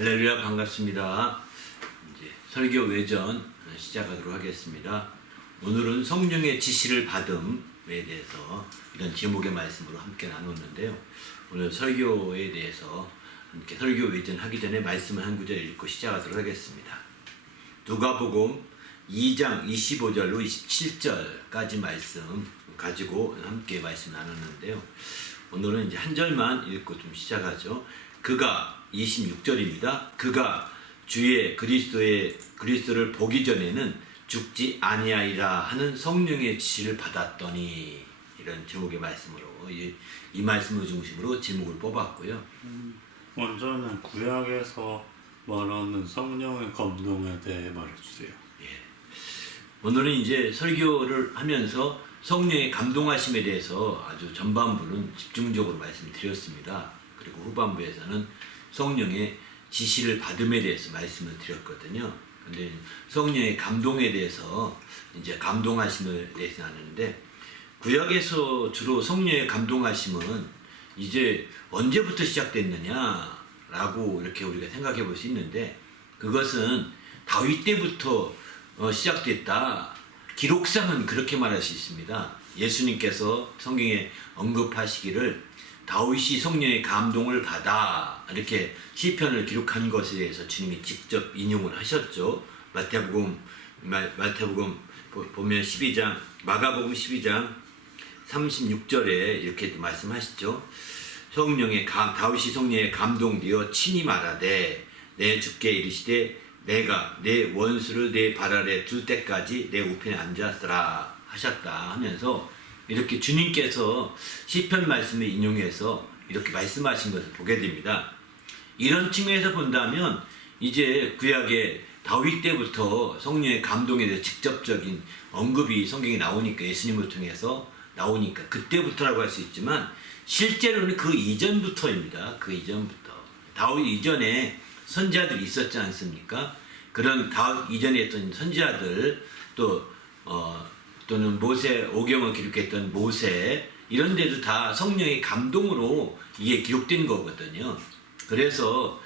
할렐루야, 반갑습니다. 이제 설교 외전 시작하도록 하겠습니다. 오늘은 성령의 지시를 받음에 대해서 이런 제목의 말씀으로 함께 나눴는데요. 오늘 설교에 대해서 함께 설교 외전 하기 전에 말씀을 한 구절 읽고 시작하도록 하겠습니다. 누가복음 2장 25절로 27절까지 말씀 가지고 함께 말씀 나눴는데요. 오늘은 이제 한 절만 읽고 좀 시작하죠. 그가 26절입니다. 그가 주의 그리스도를 보기 전에는 죽지 아니하리라 하는 성령의 지시를 받았더니, 이런 제목의 말씀으로 이 말씀을 중심으로 제목을 뽑았고요. 먼저는 구약에서 말하는 성령의 감동에 대해 말해주세요. 예. 오늘은 이제 설교를 하면서 성령의 감동하심에 대해서 아주 전반부는 집중적으로 말씀을 드렸습니다. 그리고 후반부에서는 성령의 지시를 받음에 대해서 말씀을 드렸거든요. 근데 성령의 감동에 대해서 이제 감동하심에 대해서 나누는데, 구약에서 주로 성령의 감동하심은 이제 언제부터 시작됐느냐라고 이렇게 우리가 생각해 볼 수 있는데, 그것은 다윗 때부터 시작됐다. 기록상은 그렇게 말할 수 있습니다. 예수님께서 성경에 언급하시기를 다윗이 성령의 감동을 받아 이렇게 시편을 기록한 것에 대해서 주님이 직접 인용을 하셨죠. 마태복음 보면 12장, 마가복음 12장 36절에 이렇게 말씀하시죠. 다윗이 성령에 감동되어 친히 말하되 내 주께 이르시되 내가 내 원수를 내 발 아래 둘 때까지 내 우편에 앉았으라 하셨다 하면서, 이렇게 주님께서 시편 말씀을 인용해서 이렇게 말씀하신 것을 보게 됩니다. 이런 측면에서 본다면 이제 구약의 다윗 때부터 성령의 감동에 대해 직접적인 언급이 성경에 나오니까, 예수님을 통해서 나오니까 그때부터라고 할 수 있지만, 실제로는 그 이전부터입니다. 그 이전부터. 다윗 이전에 선지자들이 있었지 않습니까? 그런 다윗 이전에 했던 선지자들, 또는 모세, 오경을 기록했던 모세, 이런 데도 다 성령의 감동으로 이게 기록된 거거든요. 그래서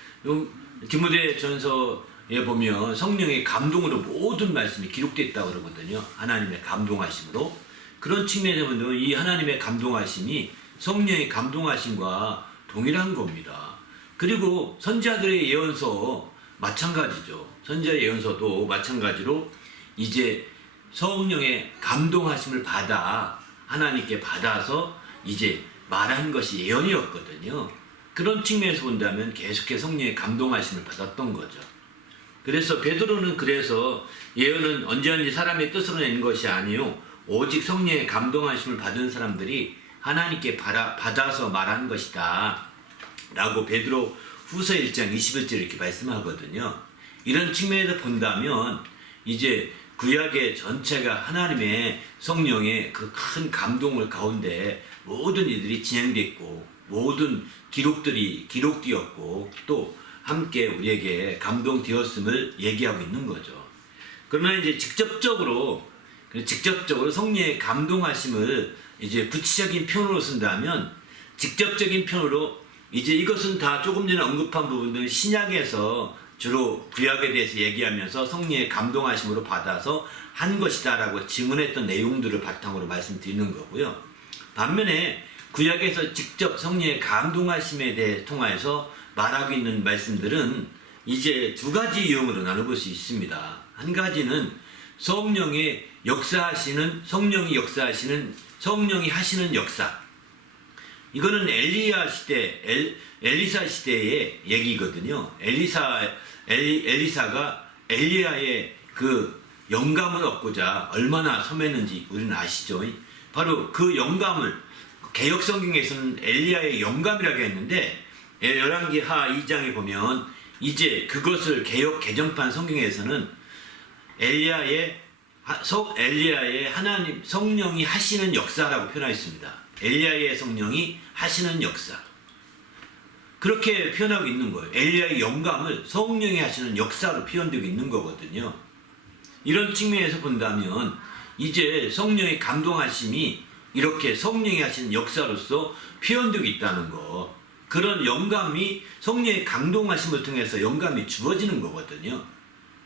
디모데전서에 보면 성령의 감동으로 모든 말씀이 기록됐다고 그러거든요. 하나님의 감동하심으로. 그런 측면에서 보면 이 하나님의 감동하심이 성령의 감동하심과 동일한 겁니다. 그리고 선지자들의 예언서 마찬가지죠. 선지자의 예언서도 마찬가지로 이제 성령의 감동하심을 받아 하나님께 받아서 이제 말한 것이 예언이었거든요. 그런 측면에서 본다면 계속해서 성령의 감동하심을 받았던 거죠. 그래서 베드로는 그래서 예언은 언제든지 사람의 뜻으로 낸 것이 아니요 오직 성령의 감동하심을 받은 사람들이 하나님께 받아서 말한 것이다 라고 베드로 후서 1장 21절 이렇게 말씀하거든요. 이런 측면에서 본다면 이제 구약의 전체가 하나님의 성령의 그 큰 감동을 가운데 모든 일들이 진행됐고, 모든 기록들이 기록되었고, 또 함께 우리에게 감동되었음을 얘기하고 있는 거죠. 그러나 이제 직접적으로 성령의 감동하심을 이제 구체적인 표현으로 쓴다면, 직접적인 표현으로 이제 이것은 다 조금 전에 언급한 부분들은 신약에서 주로 구약에 대해서 얘기하면서 성령의 감동하심으로 받아서 한 것이다 라고 증언했던 내용들을 바탕으로 말씀드리는 거고요. 반면에 구약에서 직접 성령의 감동하심에 대해 통해서 말하고 있는 말씀들은 이제 두 가지 유형으로 나눠볼 수 있습니다. 한 가지는 성령이 하시는 역사. 이거는 엘리사 시대의 얘기거든요. 엘리사가 엘리야의 그 영감을 얻고자 얼마나 섬했는지 우리는 아시죠? 바로 그 영감을 개역 성경에서는 엘리야의 영감이라고 했는데, 열왕기하 2장에 보면 이제 그것을 개역 개정판 성경에서는 엘리야의 하나님 성령이 하시는 역사라고 표현하였습니다. 엘리야의 성령이 하시는 역사. 그렇게 표현하고 있는 거예요. 엘리야의 영감을 성령이 하시는 역사로 표현되고 있는 거거든요. 이런 측면에서 본다면 이제 성령의 감동하심이 이렇게 성령이 하시는 역사로서 표현되고 있다는 거, 그런 영감이 성령의 강동하심을 통해서 영감이 주어지는 거거든요.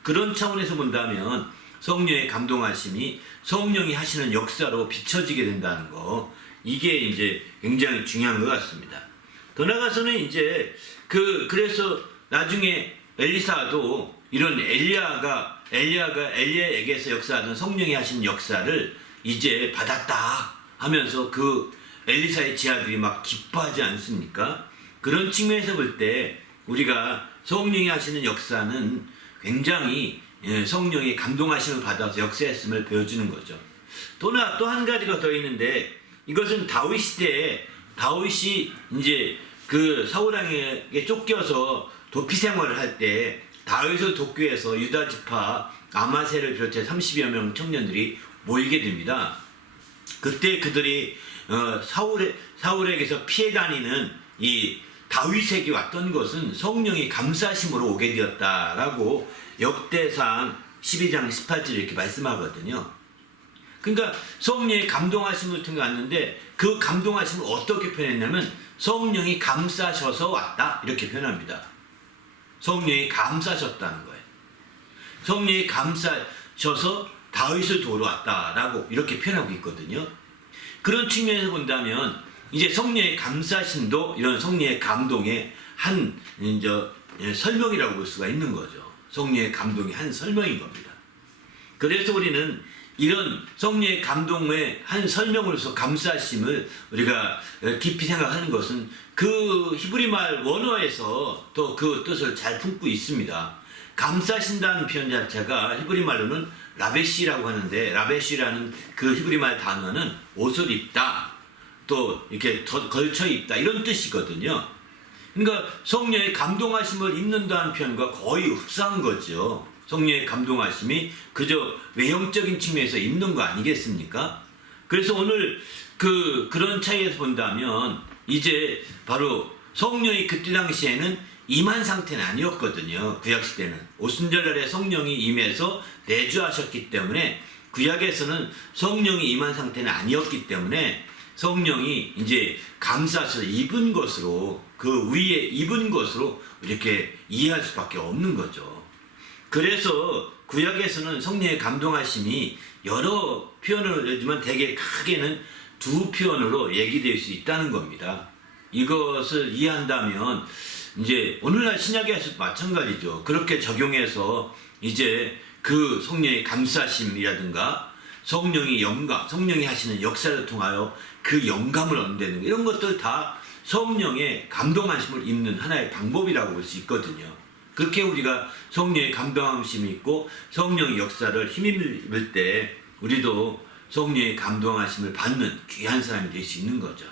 그런 차원에서 본다면 성령의 감동하심이 성령이 하시는 역사로 비춰지게 된다는 거, 이게 이제 굉장히 중요한 것 같습니다. 더 나아가서는 이제 그래서 나중에 엘리사도 이런 엘리야가 엘리야에게서 역사하던 성령이 하신 역사를 이제 받았다 하면서 그 엘리사의 지하들이 막 기뻐하지 않습니까? 그런 측면에서 볼 때 우리가 성령이 하시는 역사는 굉장히 성령의 감동하심을 받아서 역사했음을 보여주는 거죠. 또 한 가지가 더 있는데, 이것은 다윗 시대에 다윗이 이제 그 사울왕에게 쫓겨서 도피 생활을 할 때 다윗을 돕기 위해서 유다 지파 아마세를 비롯해 30여 명 청년들이 모이게 됩니다. 그때 그들이 사울에게서 피해 다니는 이 다윗에게 왔던 것은 성령의 감사심으로 오게 되었다라고 역대상 12장 18절 이렇게 말씀하거든요. 그러니까 성령의 감동하심을 통해 왔는데, 그 감동하심을 어떻게 표현했냐면 성령이 감싸셔서 왔다 이렇게 표현합니다. 성령이 감싸셨다는 거예요. 성령이 감싸셔서 다윗을 도우러 왔다라고 이렇게 표현하고 있거든요. 그런 측면에서 본다면 이제 성령의 감싸심도 이런 성령의 감동의 한 설명이라고 볼 수가 있는 거죠. 성령의 감동의 한 설명인 겁니다. 그래서 우리는 이런 성령의 감동의 한 설명으로서 감싸심을 우리가 깊이 생각하는 것은 그 히브리말 원어에서 또 그 뜻을 잘 품고 있습니다. 감싸신다는 표현 자체가 히브리말로는 라베시라고 하는데, 라베시라는 그 히브리말 단어는 옷을 입다, 또 이렇게 걸쳐 입다 이런 뜻이거든요. 그러니까 성령의 감동하심을 입는다는 표현과 거의 흡사한 거죠. 성령의 감동하심이 그저 외형적인 측면에서 입는 거 아니겠습니까? 그래서 오늘 그런 차이에서 본다면 이제 바로 성령이 그때 당시에는 임한 상태는 아니었거든요. 구약시대는 오순절날에 성령이 임해서 내주하셨기 때문에, 구약에서는 성령이 임한 상태는 아니었기 때문에 성령이 이제 감싸서 입은 것으로, 그 위에 입은 것으로 이렇게 이해할 수밖에 없는 거죠. 그래서 구약에서는 성령의 감동하심이 여러 표현으로 되지만 대개 크게는 두 표현으로 얘기될 수 있다는 겁니다. 이것을 이해한다면 이제 오늘날 신약에서도 마찬가지죠. 그렇게 적용해서 이제 그 성령의 감싸심이라든가 성령이 하시는 역사를 통하여 그 영감을 얻는 이런 것들 다 성령의 감동하심을 입는 하나의 방법이라고 볼 수 있거든요. 그렇게 우리가 성령의 감동하심이 있고 성령의 역사를 힘입을 때 우리도 성령의 감동하심을 받는 귀한 사람이 될 수 있는 거죠.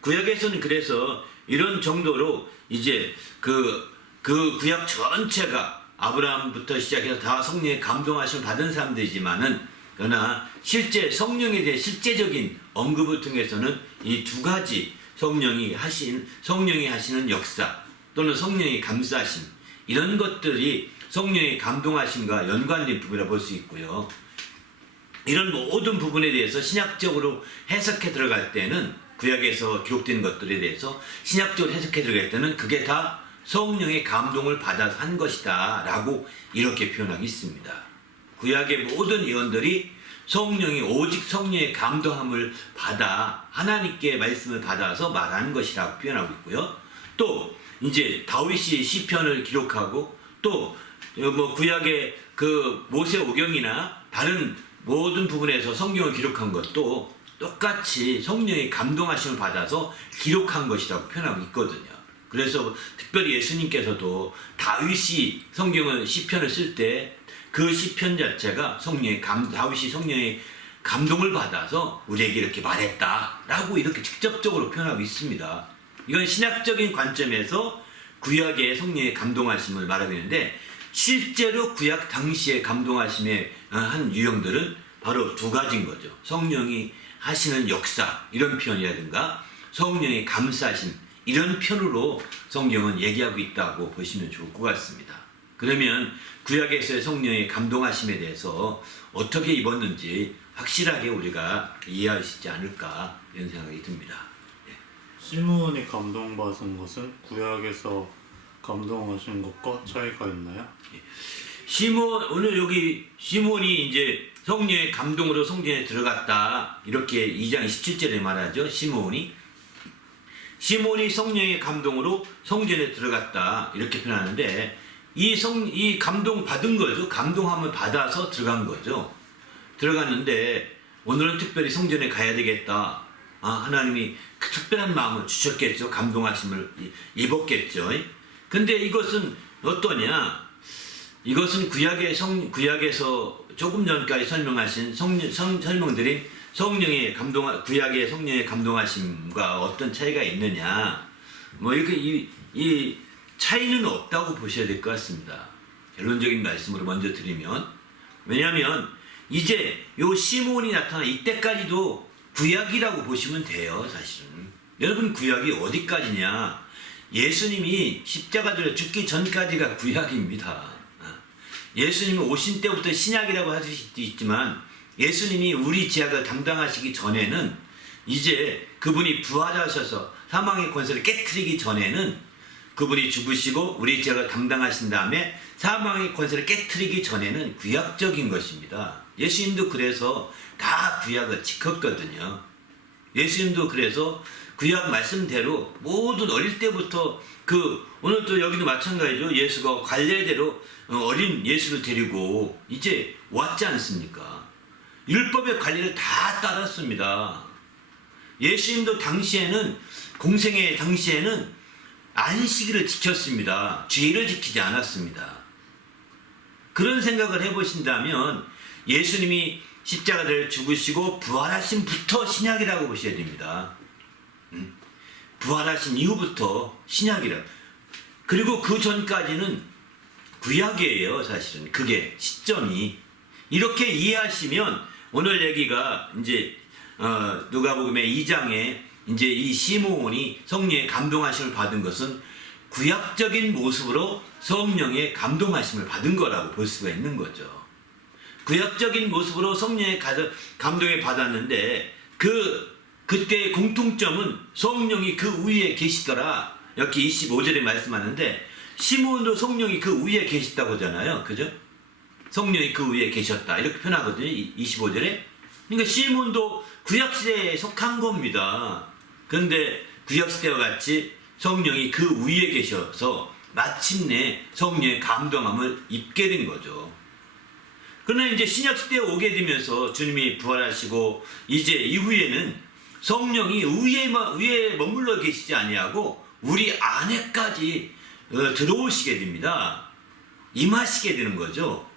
구약에서는 그래서 이런 정도로 이제 그 구약 전체가 아브라함부터 시작해서 다 성령의 감동하심을 받은 사람들이지만은, 그러나 실제 성령에 대해 실제적인 언급을 통해서는 이 두 가지 성령이 하시는 역사 또는 성령의 감싸심, 이런 것들이 성령의 감동하심과 연관된 부분이라고 볼 수 있고요. 이런 모든 부분에 대해서 신학적으로 해석해 들어갈 때는, 구약에서 기록된 것들에 대해서 신학적으로 해석해 들어갈 때는 그게 다 성령의 감동을 받아서 한 것이다 라고 이렇게 표현하고 있습니다. 구약의 모든 예언들이 오직 성령의 감동함을 받아 하나님께 말씀을 받아서 말하는 것이라고 표현하고 있고요. 또 이제 다윗이 시편을 기록하고, 또 구약의 그 모세오경이나 다른 모든 부분에서 성경을 기록한 것도 똑같이 성령의 감동하심을 받아서 기록한 것이라고 표현하고 있거든요. 그래서 특별히 예수님께서도 다윗이 시편을 쓸 때 그 시편 자체가 다윗이 성령의 감동을 받아서 우리에게 이렇게 말했다라고 이렇게 직접적으로 표현하고 있습니다. 이건 신학적인 관점에서 구약의 성령의 감동하심을 말하고 있는데, 실제로 구약 당시의 감동하심의 한 유형들은 바로 두 가지인 거죠. 성령이 하시는 역사 이런 표현이라든가 성령의 감싸심 이런 편으로 성경은 얘기하고 있다고 보시면 좋을 것 같습니다. 그러면 구약에서의 성령의 감동하심에 대해서 어떻게 입었는지 확실하게 우리가 이해할 수 있지 않을까 이런 생각이 듭니다. 시므온이 감동받은 것은 구약에서 감동하신 것과 차이가 있나요? 오늘 여기 시몬이 이제 성령의 감동으로 성전에 들어갔다. 이렇게 2장 17절에 말하죠. 시몬이 성령의 감동으로 성전에 들어갔다. 이렇게 표현하는데 이 감동 받은 거죠. 감동함을 받아서 들어간 거죠. 들어갔는데 오늘은 특별히 성전에 가야 되겠다. 하나님이 그 특별한 마음을 주셨겠죠. 감동하심을 입었겠죠. 근데 이것은 어떠냐? 이것은 구약에서 조금 전까지 설명하신 설명드린 구약의 성령의 감동하심과 어떤 차이가 있느냐? 뭐 이렇게 이 차이는 없다고 보셔야 될 것 같습니다. 결론적인 말씀으로 먼저 드리면, 왜냐하면 이제 요 시몬이 나타나 이때까지도 구약이라고 보시면 돼요. 사실은 여러분, 구약이 어디까지냐? 예수님이 십자가들에 죽기 전까지가 구약입니다. 예수님이 오신 때부터 신약이라고 할 수도 있지만, 예수님이 우리 죄악을 담당하시기 전에는, 이제 그분이 부활하셔서 사망의 권세를 깨트리기 전에는 그분이 죽으시고 우리 죄악을 담당하신 다음에 사망의 권세를 깨트리기 전에는 구약적인 것입니다. 예수님도 그래서 다 구약을 지켰거든요. 예수님도 그래서 구약 말씀대로 모든 어릴 때부터 오늘 또 여기도 마찬가지죠. 예수가 관례대로 어린 예수를 데리고 이제 왔지 않습니까? 율법의 관리를 다 따랐습니다. 예수님도 공생의 당시에는 안식일을 지켰습니다. 주일을 지키지 않았습니다. 그런 생각을 해보신다면 예수님이 십자가를 죽으시고 부활하심부터 신약이라고 보셔야 됩니다. 부활하신 이후부터 신약이라. 그리고 그 전까지는 구약이에요. 사실은 그게 시점이. 이렇게 이해하시면 오늘 얘기가 이제 누가복음의 2장에 이제 이 시므온이 성령의 감동하심을 받은 것은 구약적인 모습으로 성령의 감동하심을 받은 거라고 볼 수가 있는 거죠. 구약적인 모습으로 성령의 감동을 받았는데 그때의 공통점은 성령이 그 위에 계시더라. 여기 25절에 말씀하는데 시므온도 성령이 그 위에 계시다고 하잖아요. 그죠? 성령이 그 위에 계셨다. 이렇게 표현하거든요. 25절에. 그러니까 시므온도 구약시대에 속한 겁니다. 그런데 구약시대와 같이 성령이 그 위에 계셔서 마침내 성령의 감동함을 입게 된 거죠. 그러나 이제 신약시대에 오게 되면서 주님이 부활하시고 이제 이후에는 성령이 위에 머물러 계시지 아니하고 우리 안에까지 들어오시게 됩니다. 임하시게 되는 거죠.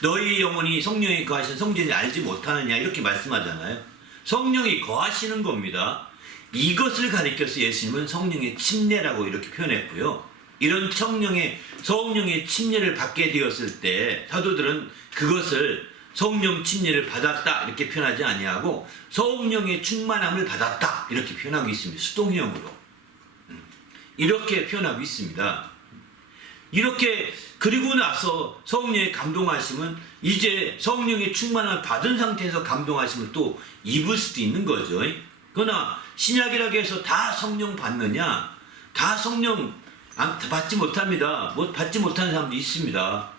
너희 영혼이 성령이 거하신 성전이 알지 못하느냐 이렇게 말씀하잖아요. 성령이 거하시는 겁니다. 이것을 가리켜서 예수님은 성령의 침례라고 이렇게 표현했고요. 이런 성령의 침례를 받게 되었을 때 사도들은 그것을 성령 침례를 받았다 이렇게 표현하지 아니하고 성령의 충만함을 받았다 이렇게 표현하고 있습니다. 수동형으로 이렇게 표현하고 있습니다. 이렇게 그리고 나서 성령의 감동하심은 이제 성령의 충만함을 받은 상태에서 감동하심을 또 입을 수도 있는 거죠. 그러나 신약이라고 해서 다 성령 받느냐? 다 성령 받지 못합니다. 받지 못하는 사람도 있습니다.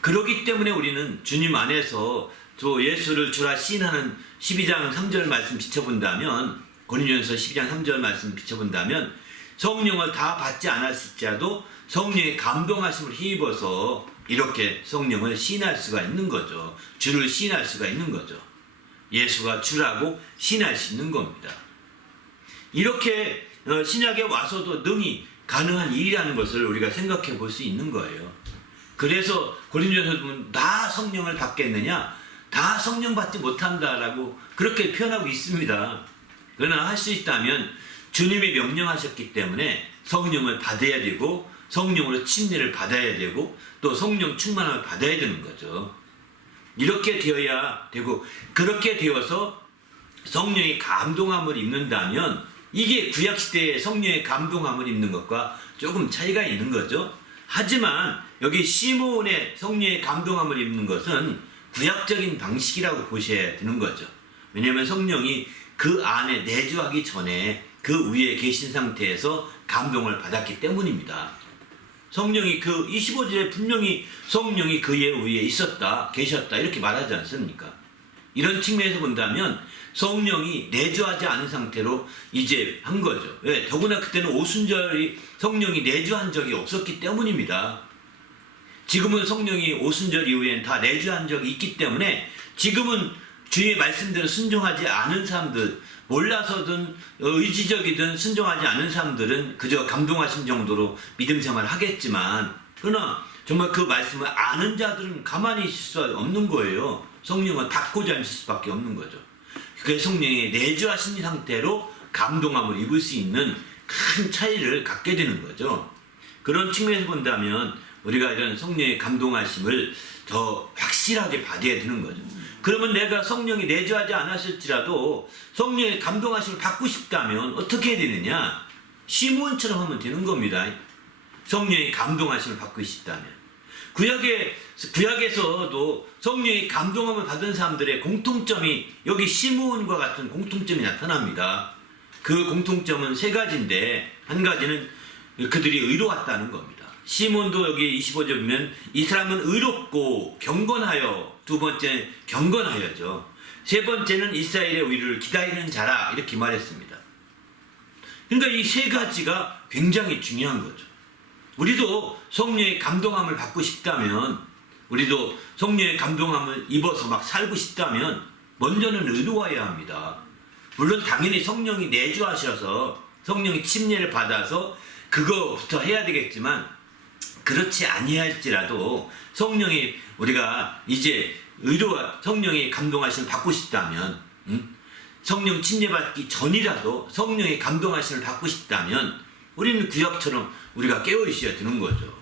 그렇기 때문에 우리는 주님 안에서 또 예수를 주라 시인하는 12장 3절 말씀 비춰본다면, 고린도전서 12장 3절 말씀 비춰본다면 성령을 다 받지 않았을지라도 성령의 감동하심을 힘입어서 이렇게 성령을 시인할 수가 있는 거죠. 주를 시인할 수가 있는 거죠. 예수가 주라고 시인할 수 있는 겁니다. 이렇게 신약에 와서도 능히 가능한 일이라는 것을 우리가 생각해 볼 수 있는 거예요. 그래서 고린도전서 보면 다 성령을 받겠느냐? 다 성령 받지 못한다라고 그렇게 표현하고 있습니다. 그러나 할 수 있다면 주님이 명령하셨기 때문에 성령을 받아야 되고 성령으로 침례를 받아야 되고 또 성령 충만함을 받아야 되는 거죠. 이렇게 되어야 되고 그렇게 되어서 성령의 감동함을 입는다면 이게 구약시대의 성령의 감동함을 입는 것과 조금 차이가 있는 거죠. 하지만 여기 시므온의 성령의 감동함을 입는 것은 구약적인 방식이라고 보셔야 되는 거죠. 왜냐하면 성령이 그 안에 내주하기 전에 그 위에 계신 상태에서 감동을 받았기 때문입니다. 성령이 그 25절에 분명히 성령이 그의 위에 있었다, 계셨다 이렇게 말하지 않습니까? 이런 측면에서 본다면 성령이 내주하지 않은 상태로 이제 한 거죠. 왜? 더구나 그때는 오순절이 성령이 내주한 적이 없었기 때문입니다. 지금은 성령이 오순절 이후엔 다 내주한 적이 있기 때문에 지금은 주의 말씀대로 순종하지 않은 사람들, 몰라서든 의지적이든 순종하지 않은 사람들은 그저 감동하신 정도로 믿음 생활을 하겠지만, 그러나 정말 그 말씀을 아는 자들은 가만히 있을 수 없는 거예요. 성령은 닫고자 있을 수밖에 없는 거죠. 그래서 성령이 내주하신 상태로 감동함을 입을 수 있는 큰 차이를 갖게 되는 거죠. 그런 측면에서 본다면 우리가 이런 성령의 감동하심을 더 확실하게 받아야 되는 거죠. 그러면 내가 성령이 내주하지 않았을지라도 성령의 감동하심을 받고 싶다면 어떻게 해야 되느냐? 시므온처럼 하면 되는 겁니다. 성령의 감동하심을 받고 싶다면. 구약에서도 성령의 감동함을 받은 사람들의 공통점이 여기 시므온과 같은 공통점이 나타납니다. 그 공통점은 세 가지인데, 한 가지는 그들이 의로웠다는 겁니다. 시몬도 여기 25절 보면 이 사람은 의롭고 경건하여, 두 번째 경건하여죠. 세 번째는 이스라엘의 위를 기다리는 자라 이렇게 말했습니다. 그러니까 이 세 가지가 굉장히 중요한 거죠. 우리도 성령의 감동함을 받고 싶다면, 우리도 성령의 감동함을 입어서 막 살고 싶다면 먼저는 의로워야 합니다. 물론 당연히 성령이 내주하셔서 성령의 침례를 받아서 그거부터 해야 되겠지만, 그렇지 아니할지라도 성령이 우리가 이제 의로와 성령의 감동하심을 받고 싶다면, 성령 침례받기 전이라도 성령의 감동하심을 받고 싶다면 우리는 구약처럼 우리가 깨어 있어야 되는 거죠.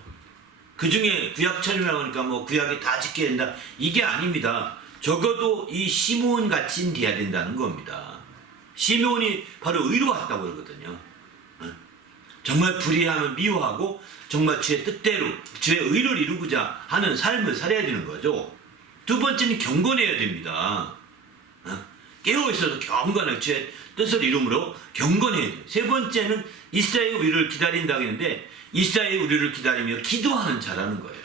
그 중에 구약처럼이라고 하니까 뭐 구약이 다 지켜야 된다, 이게 아닙니다. 적어도 이 시므온 같이 돼야 된다는 겁니다. 시므온이 바로 의로웠다고 그러거든요. 정말 불의함을 미워하고 정말 주의 뜻대로 주의 의를 이루고자 하는 삶을 살아야 되는 거죠. 두 번째는 경건해야 됩니다. 깨어 있어서 경건하게 주의 뜻을 이루므로 경건해야 돼요. 세 번째는 이스라엘의 의를 기다린다고 했는데, 이스라엘의 의를 기다리며 기도하는 자라는 거예요.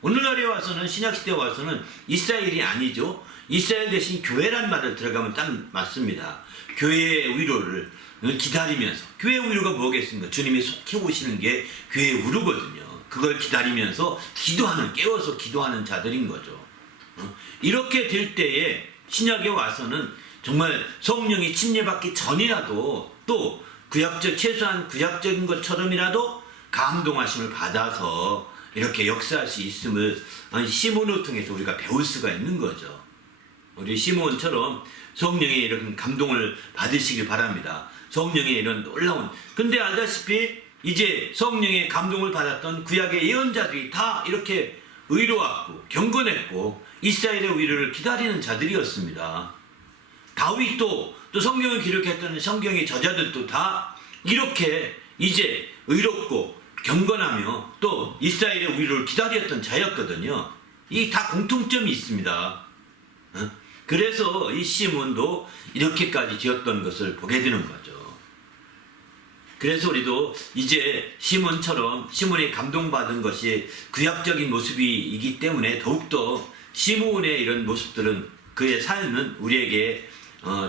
오늘날에 와서는, 신약시대에 와서는 이스라엘이 아니죠. 이스라엘 대신 교회란 말을 들어가면 딱 맞습니다. 교회의 위로를 기다리면서, 교회의 위로가 뭐겠습니까? 주님이 속히 오시는 게 교회의 위로거든요. 그걸 기다리면서 기도하는, 깨워서 기도하는 자들인 거죠. 이렇게 될 때에 신약에 와서는 정말 성령이 침례받기 전이라도, 또 구약적, 최소한 구약적인 것처럼이라도 감동하심을 받아서 이렇게 역사할 수 있음을 시몬을 통해서 우리가 배울 수가 있는 거죠. 우리 시몬처럼 성령의 이런 감동을 받으시길 바랍니다. 성령의 이런 놀라운, 근데 알다시피 이제 성령의 감동을 받았던 구약의 예언자들이 다 이렇게 의로웠고 경건했고 이스라엘의 위로를 기다리는 자들이었습니다. 다윗도, 또 성경을 기록했던 성경의 저자들도 다 이렇게 이제 의롭고 경건하며 또 이스라엘의 위로를 기다렸던 자였거든요. 이 다 공통점이 있습니다. 그래서 이 시몬도 이렇게까지 되었던 것을 보게 되는 거죠. 그래서 우리도 이제 시몬처럼, 시몬이 감동받은 것이 구약적인 모습이기 때문에 더욱더 시몬의 이런 모습들은, 그의 삶은 우리에게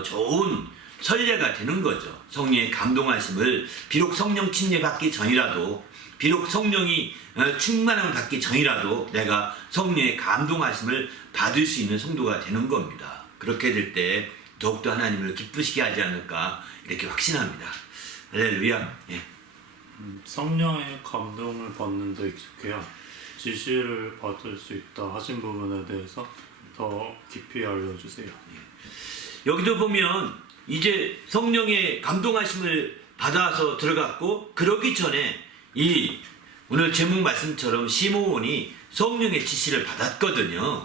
좋은 선례가 되는 거죠. 성령의 감동하심을 비록 성령 침례 받기 전이라도, 비록 성령이 충만함을 받기 전이라도 내가 성령의 감동하심을 받을 수 있는 성도가 되는 겁니다. 그렇게 될 때 더욱더 하나님을 기쁘시게 하지 않을까 이렇게 확신합니다. 할렐루야. 예. 성령의 감동을 받는 데 익숙해야 지시를 받을 수 있다 하신 부분에 대해서 더 깊이 알려주세요. 여기도 보면 이제 성령의 감동하심을 받아서 들어갔고, 그러기 전에 이 오늘 제목 말씀처럼 시므온이 성령의 지시를 받았거든요.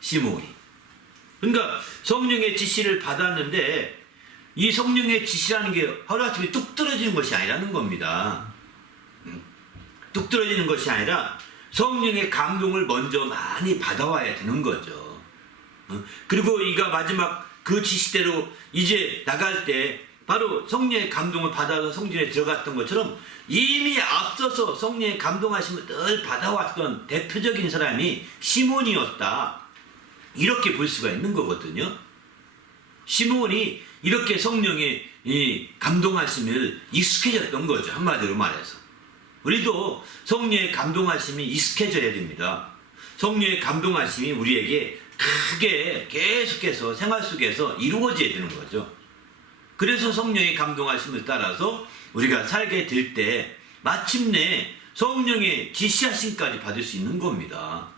시므온이. 그러니까 성령의 지시를 받았는데, 이 성령의 지시라는 게 하루아침에 뚝 떨어지는 것이 아니라는 겁니다. 뚝 떨어지는 것이 아니라 성령의 감동을 먼저 많이 받아와야 되는 거죠. 그리고 이가 마지막 그 지시대로 이제 나갈 때 바로 성령의 감동을 받아서 성전에 들어갔던 것처럼 이미 앞서서 성령의 감동하심을 늘 받아왔던 대표적인 사람이 시몬이었다. 이렇게 볼 수가 있는 거거든요. 시몬이 이렇게 성령의 이 감동하심을 익숙해졌던 거죠. 한마디로 말해서. 우리도 성령의 감동하심이 익숙해져야 됩니다. 성령의 감동하심이 우리에게 크게 계속해서 생활 속에서 이루어져야 되는 거죠. 그래서 성령의 감동하심을 따라서 우리가 살게 될 때 마침내 성령의 지시하심까지 받을 수 있는 겁니다.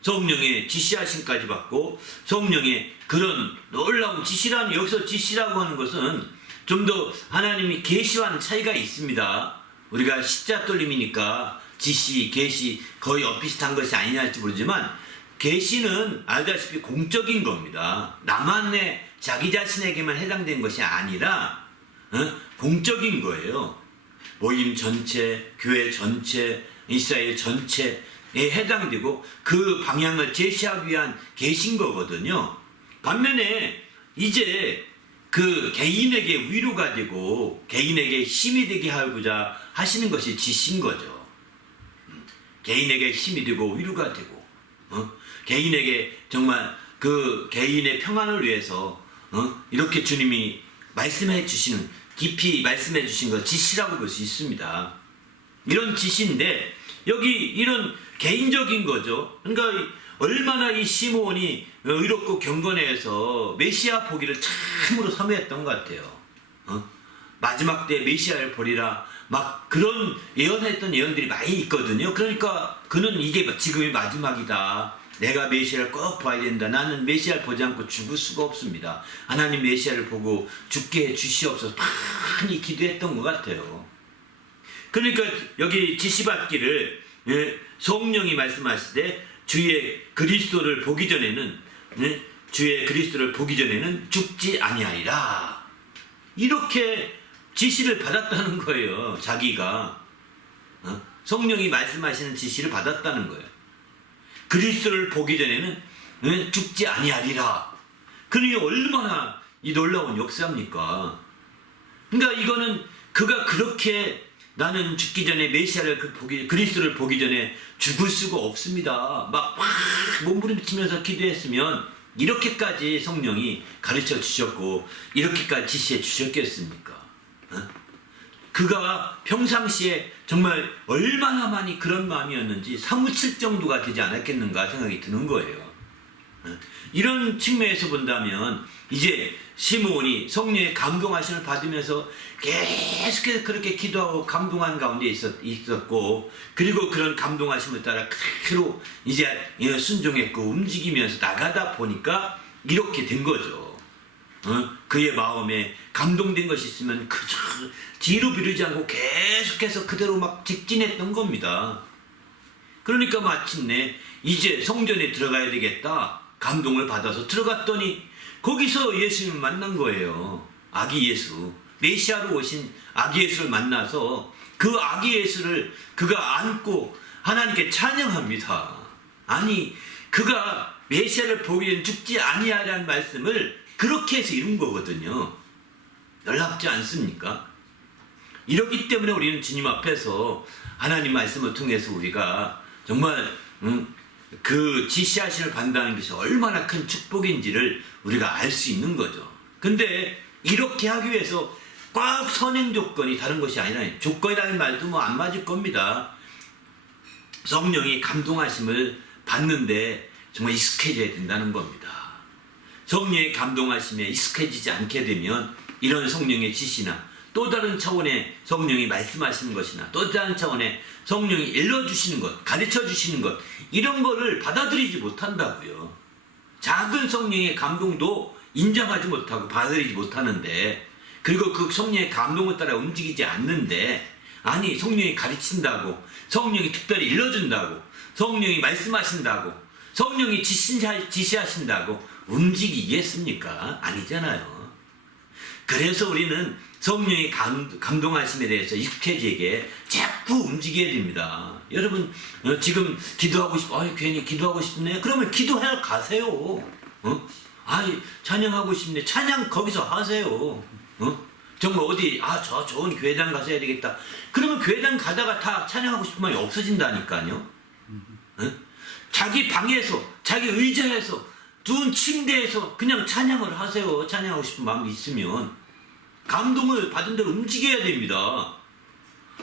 성령의 지시하심까지 받고 성령의 그런 놀라운 지시라는, 여기서 지시라고 하는 것은 좀 더 하나님이 계시와는 차이가 있습니다. 우리가 시자 돌림이니까 지시, 계시 거의 엇비슷한 것이 아니냐 할지 모르지만 계시는 알다시피 공적인 겁니다. 나만의 자기 자신에게만 해당된 것이 아니라 공적인 거예요. 모임 전체, 교회 전체, 이스라엘 전체에 해당되고 그 방향을 제시하기 위한 계신 거거든요. 반면에 이제 그 개인에게 위로가 되고 개인에게 힘이 되게 하고자 하시는 것이 지신 거죠. 개인에게 힘이 되고 위로가 되고 개인에게 정말 그 개인의 평안을 위해서 이렇게 주님이 말씀해 주시는, 깊이 말씀해 주신 것 지시라고 볼 수 있습니다. 이런 지시인데 여기 이런 개인적인 거죠. 그러니까 얼마나 이 시몬이 의롭고 경건해서 메시아 보기를 참으로 사모했던 것 같아요. 마지막 때 메시아를 보리라 막 그런 예언했던 예언들이 많이 있거든요. 그러니까 그는 이게 지금이 마지막이다. 내가 메시아를 꼭 봐야 된다. 나는 메시아를 보지 않고 죽을 수가 없습니다. 하나님 메시아를 보고 죽게 해 주시옵소서 많이 기도했던 것 같아요. 그러니까 여기 지시받기를 성령이 말씀하시되 주의 그리스도를 보기 전에는 주의 그리스도를 보기 전에는 죽지 아니하리라. 이렇게 지시를 받았다는 거예요. 자기가 성령이 말씀하시는 지시를 받았다는 거예요. 그리스도를 보기 전에는 죽지 아니하리라. 그러니 얼마나 이 놀라운 역사입니까? 그러니까 이거는 그가 그렇게 나는 죽기 전에 메시아를 그리스도를 보기 전에 죽을 수가 없습니다. 막 몸부림치면서 기도했으면 이렇게까지 성령이 가르쳐 주셨고 이렇게까지 지시해 주셨겠습니까? 그가 평상시에 정말 얼마나 많이 그런 마음이었는지 사무칠 정도가 되지 않았겠는가 생각이 드는 거예요. 이런 측면에서 본다면 이제 시몬이 성령의 감동하심을 받으면서 계속해서 그렇게 기도하고 감동한 가운데 있었고 그리고 그런 감동하심을 따라 그대로 이제 순종했고 움직이면서 나가다 보니까 이렇게 된 거죠. 그의 마음에 감동된 것이 있으면 그저 뒤로 미루지 않고 계속해서 그대로 막 직진했던 겁니다. 그러니까 마침내 이제 성전에 들어가야 되겠다. 감동을 받아서 들어갔더니 거기서 예수님을 만난 거예요. 아기 예수. 메시아로 오신 아기 예수를 만나서 그 아기 예수를 그가 안고 하나님께 찬양합니다. 아니 그가 메시아를 보기엔 죽지 아니하라는 말씀을 그렇게 해서 이룬 거거든요. 놀랍지 않습니까? 이렇기 때문에 우리는 주님 앞에서 하나님 말씀을 통해서 우리가 정말 그 지시하심을 받는다는 것이 얼마나 큰 축복인지를 우리가 알 수 있는 거죠. 근데 이렇게 하기 위해서 꽉 선행 조건이 다른 것이 아니라 조건이라는 말도 뭐 안 맞을 겁니다. 성령이 감동하심을 받는데 정말 익숙해져야 된다는 겁니다. 성령의 감동하심에 익숙해지지 않게 되면 이런 성령의 지시나 또 다른 차원의 성령이 말씀하시는 것이나 또 다른 차원의 성령이 일러주시는 것, 가르쳐주시는 것 이런 거를 받아들이지 못한다고요. 작은 성령의 감동도 인정하지 못하고 받아들이지 못하는데 그리고 그 성령의 감동을 따라 움직이지 않는데 아니 성령이 가르친다고 성령이 특별히 일러준다고 성령이 말씀하신다고 성령이 지시하신다고 움직이겠습니까? 아니잖아요. 그래서 우리는 성령의 감동하심에 대해서 익숙해지게 자꾸 움직여야 됩니다. 여러분 지금 기도하고 괜히 기도하고 싶네요. 그러면 기도하러 가세요. 아이 찬양하고 싶네. 찬양 거기서 하세요. 정말 어디 저 좋은 교회당 가서 해야 되겠다. 그러면 교회당 가다가 다 찬양하고 싶은 마음이 없어진다니까요. 자기 방에서 자기 의자에서 누운 침대에서 그냥 찬양을 하세요. 찬양하고 싶은 마음이 있으면 감동을 받은 대로 움직여야 됩니다.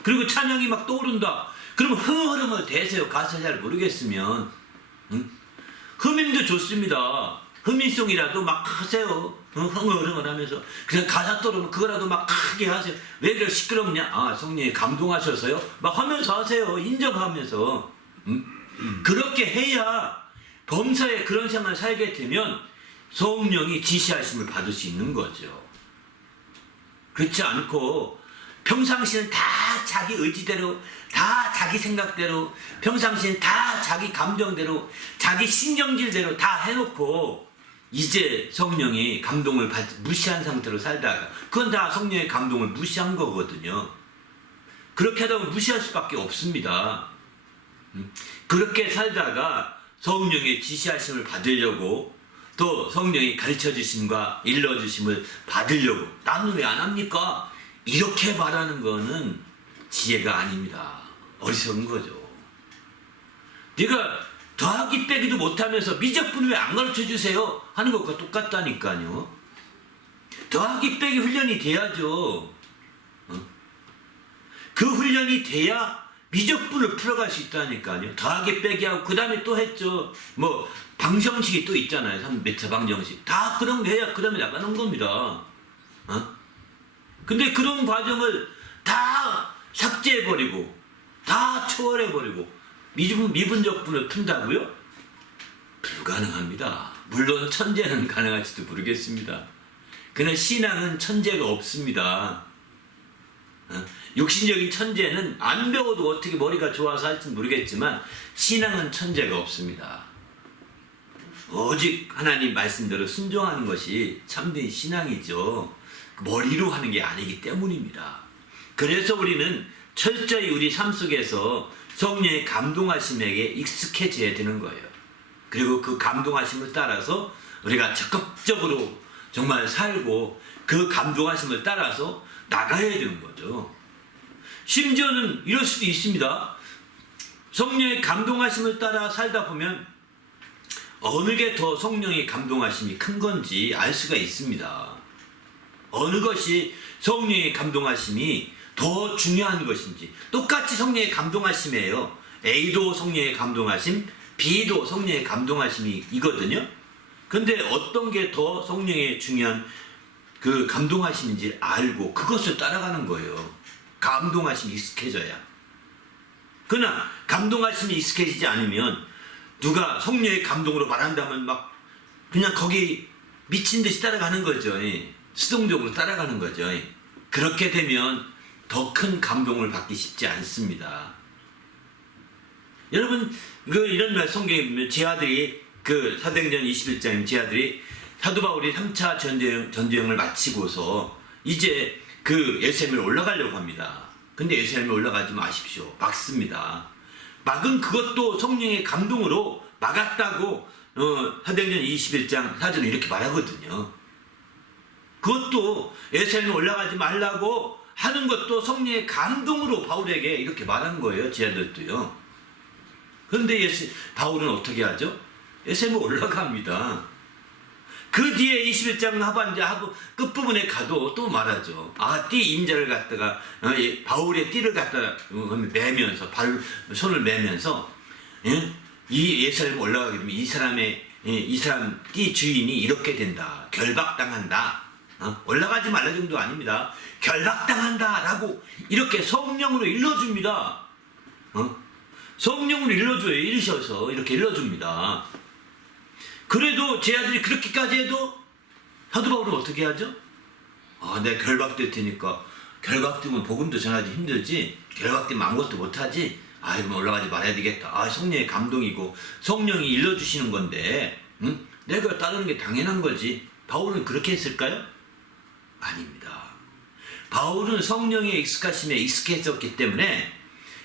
그리고 찬양이 막 떠오른다. 그러면 흥얼흥얼 대세요. 가사 잘 모르겠으면. 흠임도 좋습니다. 흠임송이라도 막 하세요. 흥얼흥얼 하면서. 그냥 가사 떠오르면 그거라도 막 크게 하세요. 왜 그래 시끄럽냐? 성령이 감동하셔서요. 막 하면서 하세요. 인정하면서. 그렇게 해야 범사에 그런 생활을 살게 되면 성령이 지시하심을 받을 수 있는 거죠. 그렇지 않고 평상시는 다 자기 의지대로, 다 자기 생각대로, 평상시는 다 자기 감정대로, 자기 신경질대로 다 해놓고 이제 성령이 감동을 무시한 상태로 살다가 그건 다 성령의 감동을 무시한 거거든요. 그렇게 하다 보면 무시할 수밖에 없습니다. 그렇게 살다가 성령의 지시하심을 받으려고 또 성령이 가르쳐주심과 일러주심을 받으려고 나는 왜 안 합니까? 이렇게 말하는 거는 지혜가 아닙니다. 어리석은 거죠. 네가 더하기 빼기도 못하면서 미적분 왜 안 가르쳐주세요? 하는 것과 똑같다니까요. 더하기 빼기 훈련이 돼야죠. 그 훈련이 돼야 미적분을 풀어갈 수 있다니까요. 더하기 빼기하고 그 다음에 또 했죠. 뭐 방정식이 또 있잖아요. 3m 방정식. 다 그런 게 해야 그 다음에 나가는 겁니다. 근데 그런 과정을 다 삭제해버리고 다 초월해버리고 미분적분을 푼다고요? 불가능합니다. 물론 천재는 가능할지도 모르겠습니다. 그러나 신앙은 천재가 없습니다. 육신적인 천재는 안 배워도 어떻게 머리가 좋아서 할지 모르겠지만 신앙은 천재가 없습니다. 오직 하나님 말씀대로 순종하는 것이 참된 신앙이죠. 머리로 하는 게 아니기 때문입니다. 그래서 우리는 철저히 우리 삶 속에서 성령의 감동하심에게 익숙해져야 되는 거예요. 그리고 그 감동하심을 따라서 우리가 적극적으로 정말 살고 그 감동하심을 따라서 나가야 되는 거죠. 심지어는 이럴 수도 있습니다. 성령의 감동하심을 따라 살다 보면 어느 게 더 성령의 감동하심이 큰 건지 알 수가 있습니다. 어느 것이 성령의 감동하심이 더 중요한 것인지. 똑같이 성령의 감동하심이에요. A도 성령의 감동하심, B도 성령의 감동하심이 이거든요. 근데 어떤 게 더 성령의 중요한 그 감동하심인지 알고 그것을 따라가는 거예요. 감동하심이 익숙해져야. 그러나 감동하심이 익숙해지지 않으면 누가 성령의 감동으로 말한다면 막 그냥 거기 미친 듯이 따라가는 거죠. 수동적으로 따라가는 거죠. 그렇게 되면 더 큰 감동을 받기 쉽지 않습니다. 여러분 이런 말 성경에 보면 제 아들이 사도행전 21장에 제 아들이 사도 바울이 3차 전도여행을 마치고서 이제 예루살렘에 올라가려고 합니다. 근데 예루살렘에 올라가지 마십시오. 막습니다. 막은 그것도 성령의 감동으로 막았다고 사도행전 21장 4절에 이렇게 말하거든요. 그것도 예루살렘에 올라가지 말라고 하는 것도 성령의 감동으로 바울에게 이렇게 말한 거예요. 제 아들도요. 그런데 바울은 어떻게 하죠? 예루살렘에 올라갑니다. 그 뒤에 21장 하반절 끝부분에 가도 또 말하죠. 띠 임자를 갖다가 바울의 띠를 갖다가 매면서 손을 매면서 이 예루살렘에 올라가게 되면 이 사람 띠 주인이 이렇게 된다. 결박당한다. 올라가지 말라 정도 아닙니다. 결박당한다라고 이렇게 성령으로 일러줍니다. 성령으로 일러줘요. 이르셔서 이렇게 일러줍니다. 그래도 제 아들이 그렇게까지 해도 사도 바울은 어떻게 하죠? 내가 결박될 테니까 결박되면 복음도 전하기 힘들지 결박되면 아무것도 못하지 이러면 올라가지 말아야 되겠다. 성령의 감동이고 성령이 일러주시는 건데 내가 따르는 게 당연한 거지. 바울은 그렇게 했을까요? 아닙니다. 바울은 성령의 익숙하심에 익숙했었기 때문에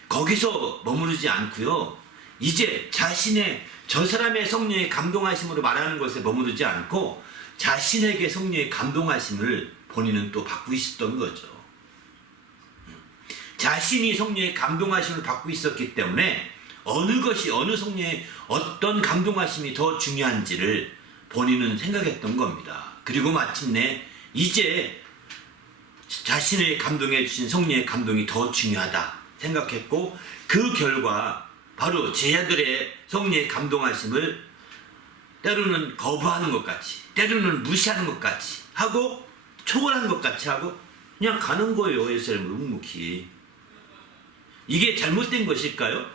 거기서 머무르지 않고요. 이제 자신의 저 사람의 성령의 감동하심으로 말하는 것에 머무르지 않고 자신에게 성령의 감동하심을 본인은 또 받고 있었던 거죠. 자신이 성령의 감동하심을 받고 있었기 때문에 어느 것이 어느 성령의 어떤 감동하심이 더 중요한지를 본인은 생각했던 겁니다. 그리고 마침내 이제 자신을 감동해 주신 성령의 감동이 더 중요하다 생각했고 그 결과 바로 제자들의 성령의 감동하심을 때로는 거부하는 것 같이 때로는 무시하는 것 같이 하고 초월하는 것 같이 하고 그냥 가는 거예요. 예수님을 묵묵히. 이게 잘못된 것일까요?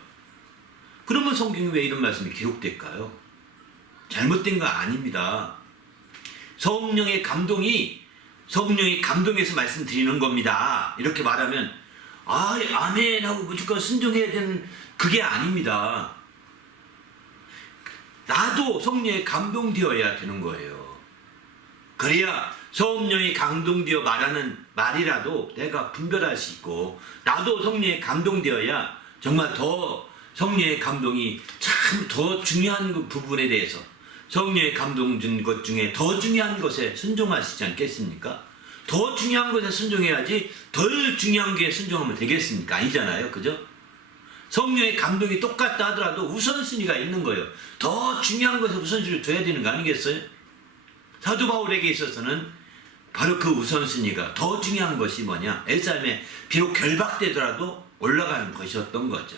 그러면 성경에 왜 이런 말씀이 기록될까요? 잘못된 거 아닙니다. 성령의 감동이 성령의 감동에서 말씀드리는 겁니다. 이렇게 말하면 아멘 하고 무조건 순종해야 되는 그게 아닙니다. 나도 성령에 감동되어야 되는 거예요. 그래야 성령이 감동되어 말하는 말이라도 내가 분별할 수 있고 나도 성령에 감동되어야 정말 더 성령의 감동이 참 더 중요한 그 부분에 대해서 성령의 감동 준 것 중에 더 중요한 것에 순종하시지 않겠습니까? 더 중요한 것에 순종해야지 덜 중요한 게 순종하면 되겠습니까? 아니잖아요. 그죠? 성령의 감동이 똑같다 하더라도 우선순위가 있는 거예요. 더 중요한 것에 우선순위를 둬야 되는 거 아니겠어요? 사도 바울에게 있어서는 바로 그 우선순위가 더 중요한 것이 뭐냐? 예루살렘에 비록 결박되더라도 올라가는 것이었던 거죠.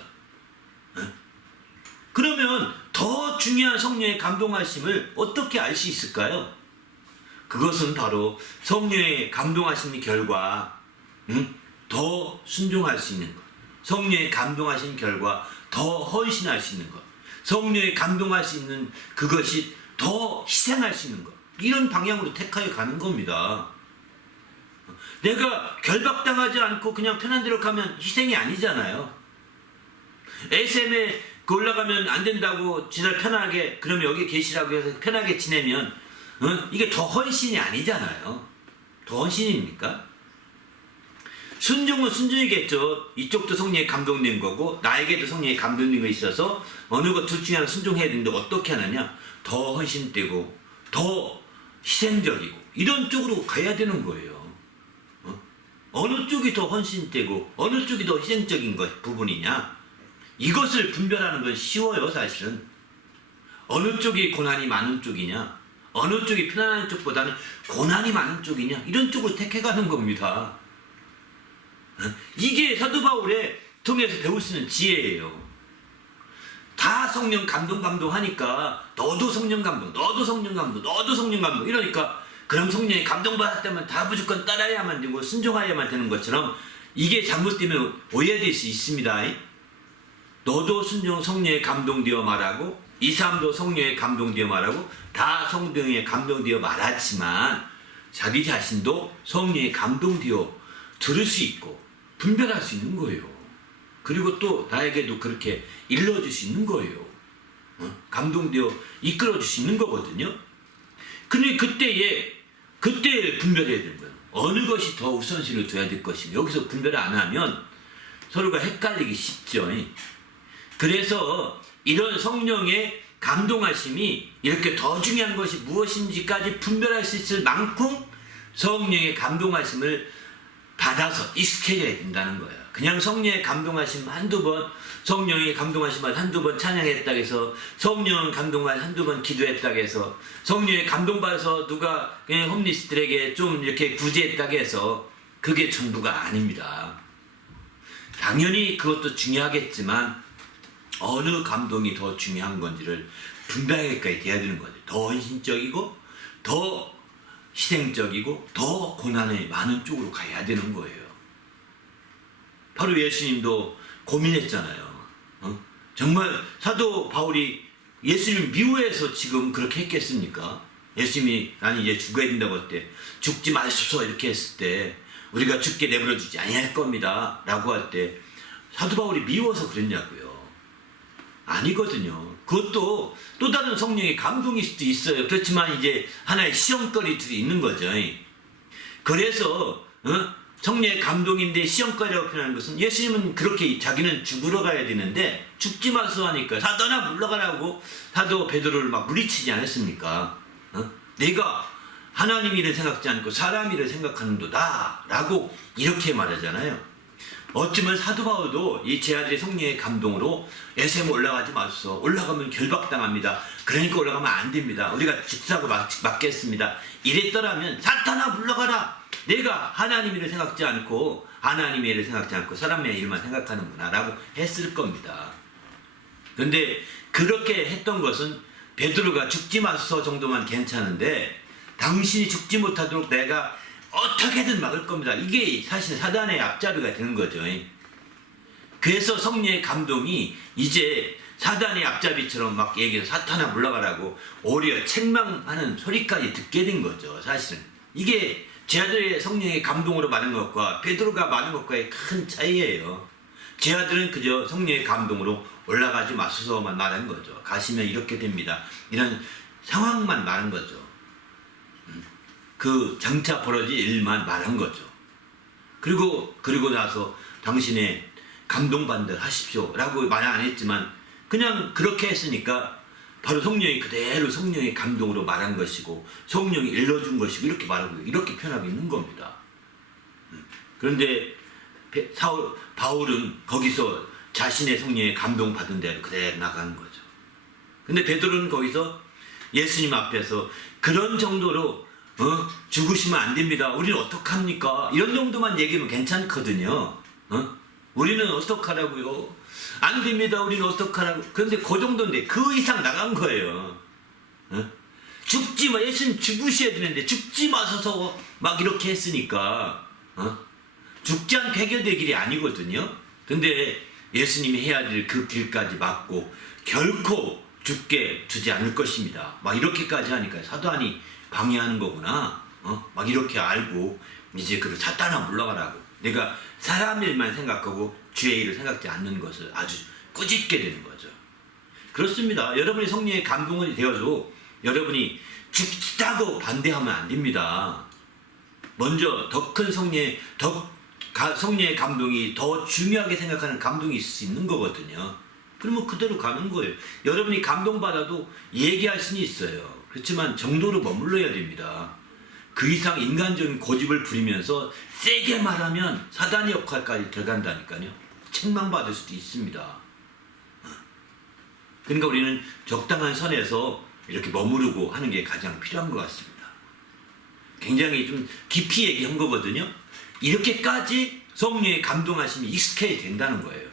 그러면 더 중요한 성령의 감동하심을 어떻게 알 수 있을까요? 그것은 바로 성령의 감동하심 결과 더 순종할 수 있는 것, 성령의 감동하신 결과 더 헌신할 수 있는 것, 성령의 감동할 수 있는 그것이 더 희생할 수 있는 것, 이런 방향으로 택하여 가는 겁니다. 내가 결박당하지 않고 그냥 편한 대로 가면 희생이 아니잖아요. SM에 올라가면 안 된다고 지들 편하게 그러면 여기 계시라고 해서 편하게 지내면 이게 더 헌신이 아니잖아요. 더 헌신입니까? 순종은 순종이겠죠. 이쪽도 성령에 감동된 거고 나에게도 성령에 감동된 거 있어서 어느 것 둘 중에 하나 순종해야 되는데 어떻게 하느냐? 더 헌신되고 더 희생적이고 이런 쪽으로 가야 되는 거예요. 어느 쪽이 더 헌신되고 어느 쪽이 더 희생적인 부분이냐? 이것을 분별하는 건 쉬워요. 사실은 어느 쪽이 고난이 많은 쪽이냐, 어느 쪽이 편안한 쪽보다는 고난이 많은 쪽이냐, 이런 쪽으로 택해가는 겁니다. 이게 사도 바울의 통해서 배울 수 있는 지혜예요. 다 성령 감동하니까 너도 성령 감동, 너도 성령 감동, 너도 성령 감동 이러니까 그럼 성령이 감동받았다면 다 무조건 따라야만 되고 순종하야만 되는 것처럼 이게 잘못되면 오해될 수 있습니다. 너도 성령에 감동되어 말하고 이 사람도 성령에 감동되어 말하고 다 성령에 감동되어 말하지만 자기 자신도 성령에 감동되어 들을 수 있고 분별할 수 있는 거예요. 그리고 또 나에게도 그렇게 일러줄 수 있는 거예요. 감동되어 이끌어줄 수 있는 거거든요. 근데 그때에 분별해야 되는 거예요. 어느 것이 더 우선순위를 둬야 될 것이며 여기서 분별을 안 하면 서로가 헷갈리기 쉽죠. 그래서 이런 성령의 감동하심이 이렇게 더 중요한 것이 무엇인지까지 분별할 수 있을 만큼 성령의 감동하심을 받아서 익숙해져야 된다는 거예요. 그냥 성령의 감동하심 한두 번, 성령의 감동하심을 한두 번 찬양했다고 해서 성령 감동을 한두 번 기도했다고 해서 성령의 감동받아서 누가 그냥 홈리스들에게 좀 이렇게 구제했다고 해서 그게 전부가 아닙니다. 당연히 그것도 중요하겠지만 어느 감동이 더 중요한 건지를 분별하기까지 돼야 되는 거죠. 더 헌신적이고 더 희생적이고 더 고난이 많은 쪽으로 가야 되는 거예요. 바로 예수님도 고민했잖아요. 정말 사도 바울이 예수님 미워해서 지금 그렇게 했겠습니까? 예수님이 나는 이제 죽어야 된다고 할 때 죽지 마소서 이렇게 했을 때 우리가 죽게 내버려 두지 아니할 겁니다 라고 할 때 사도 바울이 미워서 그랬냐고요. 아니거든요. 그것도 또 다른 성령의 감동일 수도 있어요. 그렇지만 이제 하나의 시험거리들이 있는 거죠. 그래서 성령의 감동인데 시험거리라고 표현하는 것은 예수님은 그렇게 자기는 죽으러 가야 되는데 죽지 마소 하니까 사단아 물러가라고 사도 베드로를 막 물리치지 않았습니까? 내가 하나님 일을 생각지 않고 사람 일을 생각하는도다 라고 이렇게 말하잖아요. 어쩌면 사도 바울도 이 제 아들의 성령의 감동으로 에셈 올라가지 마소서. 올라가면 결박당합니다. 그러니까 올라가면 안 됩니다. 우리가 죽사고 맞겠습니다. 이랬더라면 사탄아 물러가라. 내가 하나님 일을 생각지 않고 하나님의 일을 생각지 않고 사람의 일만 생각하는구나 라고 했을 겁니다. 그런데 그렇게 했던 것은 베드로가 죽지 마소서 정도만 괜찮은데 당신이 죽지 못하도록 내가 어떻게든 막을 겁니다. 이게 사실 사단의 앞잡이가 되는 거죠. 그래서 성령의 감동이 이제 사단의 앞잡이처럼 막 얘기해서 사탄아 물러가라고 오히려 책망하는 소리까지 듣게 된 거죠. 사실은 이게 제 아들의 성령의 감동으로 말한 것과 베드로가 말한 것과의 큰 차이예요. 제 아들은 그저 성령의 감동으로 올라가지 마소서만 말한 거죠. 가시면 이렇게 됩니다. 이런 상황만 말한 거죠. 그 장차 벌어질 일만 말한 거죠. 그리고 나서 당신의 감동받는 대로 하십시오 라고 말 안 했지만 그냥 그렇게 했으니까 바로 성령이 그대로 성령의 감동으로 말한 것이고 성령이 일러준 것이고 이렇게 말하고 이렇게 표현하고 있는 겁니다. 그런데 바울은 거기서 자신의 성령의 감동받은 대로 그대로 나가는 거죠. 근데 베드로는 거기서 예수님 앞에서 그런 정도로 죽으시면 안 됩니다. 우리는 어떡합니까? 이런 정도만 얘기하면 괜찮거든요. 우리는 어떡하라고요? 안 됩니다. 우리는 어떡하라고? 그런데 그 정도인데 그 이상 나간 거예요. 죽지 마. 예수님 죽으셔야 되는데 죽지 마소서 막 이렇게 했으니까 죽지 않고 해결될 길이 아니거든요. 근데 예수님이 해야 될 그 길까지 막고 결코 죽게 두지 않을 것입니다. 막 이렇게까지 하니까 사단이 방해하는 거구나. 막 이렇게 알고 이제 그 사탄아 물러가라고. 내가 사람 일만 생각하고 주의 일을 생각지 않는 것을 아주 꾸짖게 되는 거죠. 그렇습니다. 여러분이 성령의 감동이 되어도 여러분이 죽자고 반대하면 안 됩니다. 먼저 더 큰 성령의 감동이 더 중요하게 생각하는 감동이 있을 수 있는 거거든요. 그러면 그대로 가는 거예요. 여러분이 감동받아도 얘기할 수는 있어요. 그렇지만 정도로 머물러야 됩니다. 그 이상 인간적인 고집을 부리면서 세게 말하면 사단의 역할까지 들어간다니까요. 책망받을 수도 있습니다. 그러니까 우리는 적당한 선에서 이렇게 머무르고 하는 게 가장 필요한 것 같습니다. 굉장히 좀 깊이 얘기한 거거든요. 이렇게까지 성령의 감동하심이 익숙해야 된다는 거예요.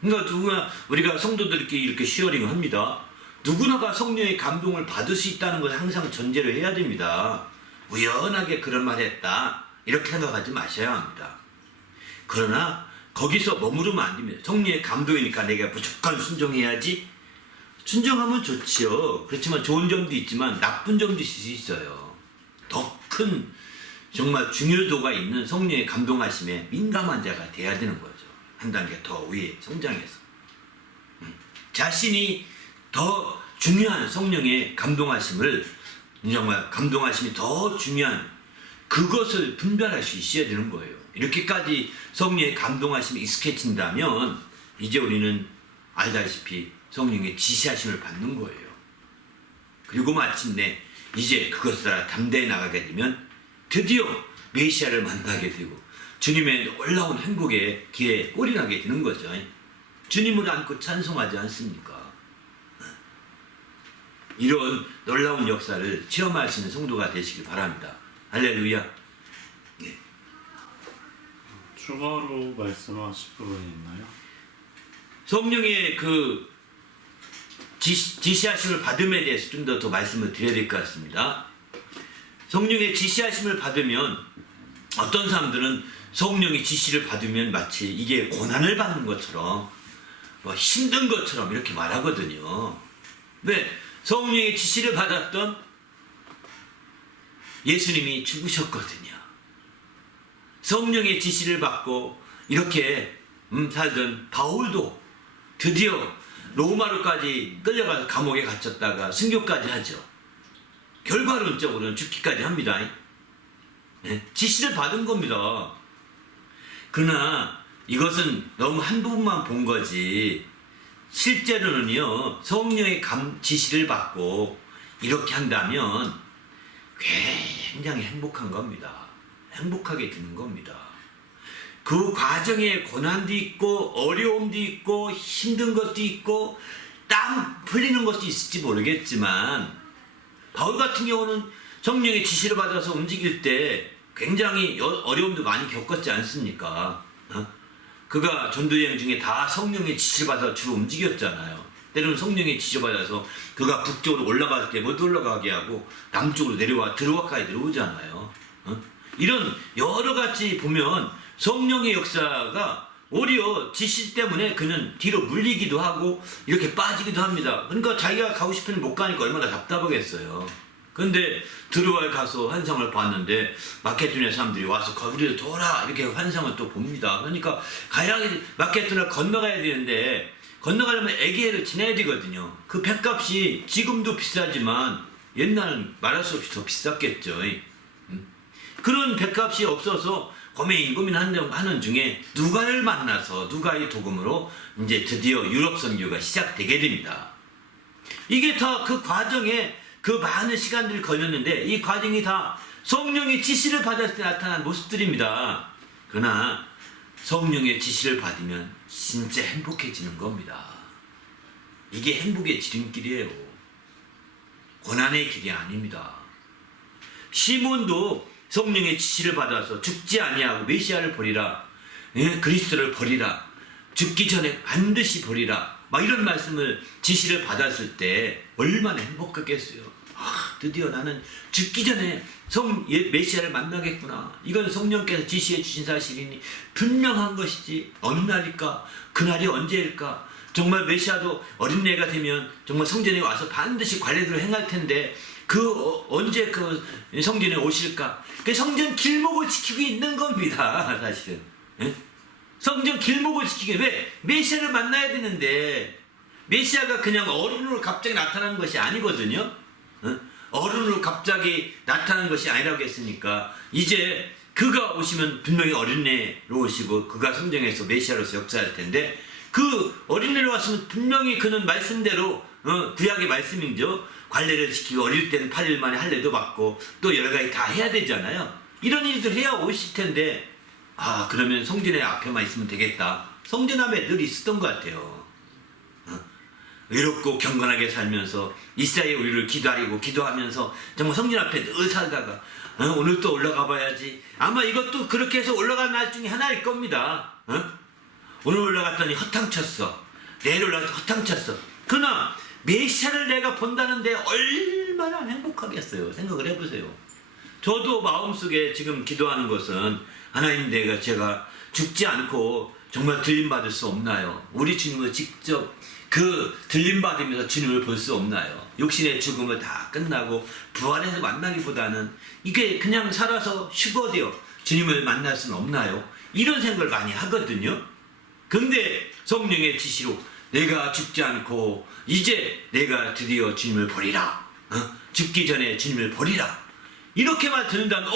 그러니까 누구나 우리가 성도들끼리 이렇게 쉐어링을 합니다. 누구나가 성령의 감동을 받을 수 있다는 것을 항상 전제로 해야 됩니다. 우연하게 그런 말 했다 이렇게 생각하지 마셔야 합니다. 그러나 거기서 머무르면 안 됩니다. 성령의 감동이니까 내가 무조건 순종해야지. 순종하면 좋지요. 그렇지만 좋은 점도 있지만 나쁜 점도 있을 수 있어요. 더 큰 정말 중요도가 있는 성령의 감동하심에 민감한 자가 돼야 되는 거죠. 한 단계 더 위에 성장해서 자신이 더 중요한 성령의 감동하심을 정말 감동하심이 더 중요한 그것을 분별할 수 있어야 되는 거예요. 이렇게까지 성령의 감동하심이 익숙해진다면 이제 우리는 알다시피 성령의 지시하심을 받는 거예요. 그리고 마침내 이제 그것을 따라 담대히 나가게 되면 드디어 메시아를 만나게 되고 주님의 놀라운 행복의 길에 올인하게 되는 거죠. 주님을 안고 찬송하지 않습니까? 이런 놀라운 역사를 체험할 수 있는 성도가 되시길 바랍니다. 할렐루야. 네. 추가로 말씀하실 부분이 있나요? 성령의 그 지시하심을 받음에 대해서 좀 더 말씀을 드려야 될 것 같습니다. 성령의 지시하심을 받으면 어떤 사람들은 성령의 지시를 받으면 마치 이게 고난을 받는 것처럼 뭐 힘든 것처럼 이렇게 말하거든요. 왜? 성령의 지시를 받았던 예수님이 죽으셨거든요. 성령의 지시를 받고 이렇게 살던 바울도 드디어 로마로까지 끌려가서 감옥에 갇혔다가 순교까지 하죠. 결과론적으로는 죽기까지 합니다. 지시를 받은 겁니다. 그러나 이것은 너무 한 부분만 본 거지 실제로는요 성령의 지시를 받고 이렇게 한다면 굉장히 행복한 겁니다. 행복하게 되는 겁니다. 그 과정에 고난도 있고 어려움도 있고 힘든 것도 있고 땀 흘리는 것도 있을지 모르겠지만 바울 같은 경우는 성령의 지시를 받아서 움직일 때 굉장히 어려움도 많이 겪었지 않습니까? 그가 전도여행 중에 다 성령의 지시를 받아서 주로 움직였잖아요. 때로는 성령의 지시를 받아서 그가 북쪽으로 올라갈 때 못 올라가게 하고 남쪽으로 들어와까지 들어오잖아요. 이런 여러 가지 보면 성령의 역사가 오히려 지시 때문에 그는 뒤로 물리기도 하고 이렇게 빠지기도 합니다. 그러니까 자기가 가고 싶은데 못 가니까 얼마나 답답하겠어요. 근데 드로아에 가서 환상을 봤는데 마케도니아 사람들이 와서 거기로 돌아 이렇게 환상을 또 봅니다. 그러니까 마케도니아 건너가야 되는데 건너가려면 에게해를 지나야 되거든요. 그 뱃값이 지금도 비싸지만 옛날은 말할 수 없이 더 비쌌겠죠. 그런 뱃값이 없어서 고민하는 중에 누가를 만나서 누가의 도금으로 이제 드디어 유럽 선교가 시작되게 됩니다. 이게 다 그 과정에 그 많은 시간들이 걸렸는데 이 과정이 다 성령의 지시를 받았을 때 나타난 모습들입니다. 그러나 성령의 지시를 받으면 진짜 행복해지는 겁니다. 이게 행복의 지름길이에요. 고난의 길이 아닙니다. 시몬도 성령의 지시를 받아서 죽지 아니하고 메시아를 버리라, 그리스도를 버리라, 죽기 전에 반드시 버리라, 막 이런 말씀을 지시를 받았을 때 얼마나 행복했겠어요. 드디어 나는 죽기 전에 메시아를 만나겠구나. 이건 성령께서 지시해 주신 사실이니 분명한 것이지. 어느 날일까? 그날이 언제일까? 정말 메시아도 어린애가 되면 정말 성전에 와서 반드시 관례대로 행할 텐데 언제 그 성전에 오실까? 그 성전 길목을 지키고 있는 겁니다. 사실은. 성전 길목을 지키기 왜? 메시아를 만나야 되는데 메시아가 그냥 어른으로 갑자기 나타나는 것이 아니거든요. 어른으로 갑자기 나타나는 것이 아니라고 했으니까 이제 그가 오시면 분명히 어린애로 오시고 그가 성전에서 메시아로서 역사할 텐데 그 어린애로 왔으면 분명히 그는 말씀대로 구약의 말씀이죠. 관례를 지키고 어릴 때는 8일 만에 할례도 받고 또 여러 가지 다 해야 되잖아요. 이런 일들 해야 오실 텐데 그러면 성전의 앞에만 있으면 되겠다. 성전 앞에 늘 있었던 것 같아요. 외롭고 경건하게 살면서 이스라엘 우리를 기도하면서 정말 성전 앞에 늘 살다가 오늘 또 올라가 봐야지. 아마 이것도 그렇게 해서 올라간 날 중에 하나일 겁니다. 오늘 올라갔더니 허탕쳤어. 내일 올라갔더니 허탕쳤어. 그러나 메시아를 내가 본다는데 얼마나 행복하겠어요. 생각을 해보세요. 저도 마음속에 지금 기도하는 것은 하나님 제가 죽지 않고 정말 들림받을 수 없나요? 우리 주님을 직접 그 들림받으면서 주님을 볼 수 없나요? 육신의 죽음을 다 끝나고 부활해서 만나기보다는 이게 그냥 살아서 휴거되어 주님을 만날 수는 없나요? 이런 생각을 많이 하거든요. 근데 성령의 지시로 내가 죽지 않고 이제 내가 드디어 주님을 버리라. 죽기 전에 주님을 버리라. 이렇게만 듣는다면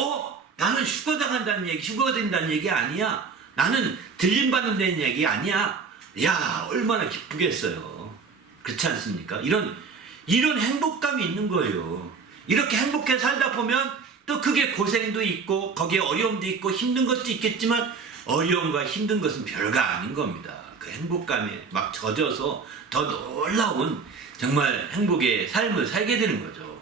나는 휴거가 된다는 얘기 아니야. 나는 들림받는다는 얘기 아니야. 야, 얼마나 기쁘겠어요. 그렇지 않습니까? 이런 행복감이 있는 거예요. 이렇게 행복해 살다 보면 또 그게 고생도 있고 거기에 어려움도 있고 힘든 것도 있겠지만 어려움과 힘든 것은 별거 아닌 겁니다. 그 행복감에 막 젖어서 더 놀라운 정말 행복의 삶을 살게 되는 거죠.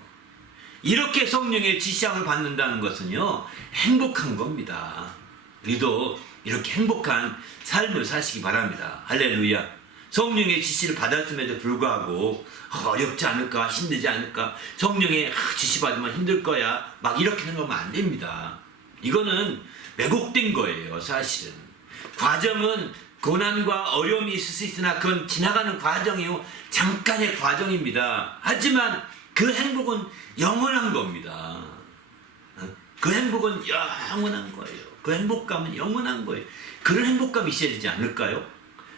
이렇게 성령의 지시함을 받는다는 것은요, 행복한 겁니다. 우리도 이렇게 행복한 삶을 사시기 바랍니다. 할렐루야. 성령의 지시를 받았음에도 불구하고 어렵지 않을까, 힘들지 않을까, 성령의 지시 받으면 힘들 거야, 막 이렇게 생각하면 안 됩니다. 이거는 왜곡된 거예요. 사실은 과정은 고난과 어려움이 있을 수 있으나 그건 지나가는 과정이요, 잠깐의 과정입니다. 하지만 그 행복은 영원한 겁니다. 그 행복은 영원한 거예요. 그 행복감은 영원한 거예요. 그런 행복감이 있어야 되지 않을까요?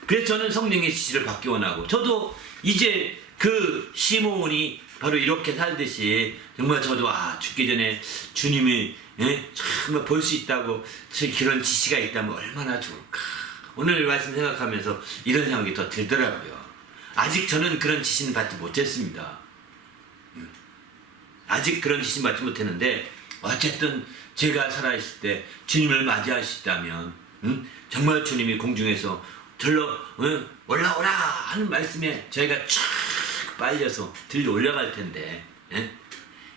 그래서 저는 성령의 지시를 받기 원하고, 저도 이제 그 시몬이 바로 이렇게 살듯이 정말 저도 죽기 전에 주님이 예? 정말 볼 수 있다고 그런 지시가 있다면 얼마나 좋을까. 오늘 말씀 생각하면서 이런 생각이 더 들더라고요. 아직 저는 그런 지시는 받지 못했습니다. 아직 그런 지시 받지 못했는데 어쨌든 제가 살아있을 때 주님을 맞이할 수 있다면 정말 주님이 공중에서 올라오라 하는 말씀에 저희가 쫙 빨려서 들려 올라갈 텐데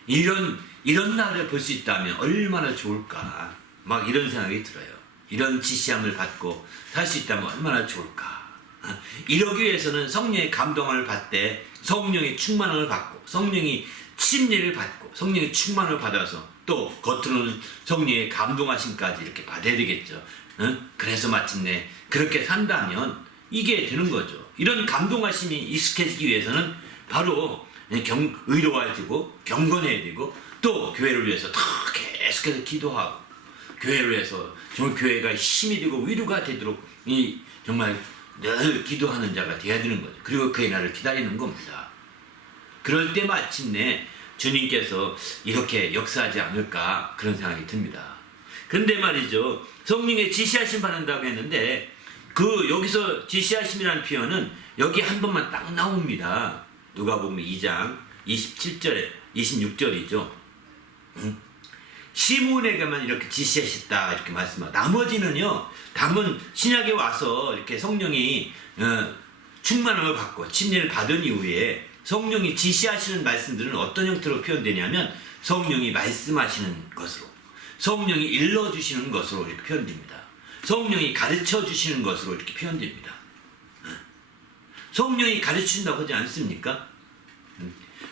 이런 날을 볼 수 있다면 얼마나 좋을까. 막 이런 생각이 들어요. 이런 지시함을 받고 살 수 있다면 얼마나 좋을까. 이러기 위해서는 성령의 감동을 받되 성령의 충만함을 받고 성령이 침례를 받고 성령의 충만을 받아서 또 겉으로는 성령의 감동하심까지 이렇게 받아야 되겠죠. 그래서 마침내 그렇게 산다면 이게 되는 거죠. 이런 감동하심이 익숙해지기 위해서는 바로 의로워야 되고 경건해야 되고 또 교회를 위해서 더 계속해서 기도하고 교회를 위해서 정말 교회가 힘이 되고 위로가 되도록 정말 늘 기도하는 자가 되어야 되는 거죠. 그리고 그의 날을 기다리는 겁니다. 그럴 때 마침내 주님께서 이렇게 역사하지 않을까 그런 생각이 듭니다. 그런데 말이죠. 성령의 지시하심 받는다고 했는데 여기서 지시하심이라는 표현은 여기 한 번만 딱 나옵니다. 누가복음 2장 27절에 26절이죠. 시몬에게만 이렇게 지시하셨다 이렇게 말씀하고 나머지는요. 다만 신약에 와서 이렇게 성령이 충만함을 받고 침례를 받은 이후에 성령이 지시하시는 말씀들은 어떤 형태로 표현되냐면 성령이 말씀하시는 것으로 성령이 일러주시는 것으로 이렇게 표현됩니다. 성령이 가르쳐주시는 것으로 이렇게 표현됩니다. 성령이 가르친다고 하지 않습니까?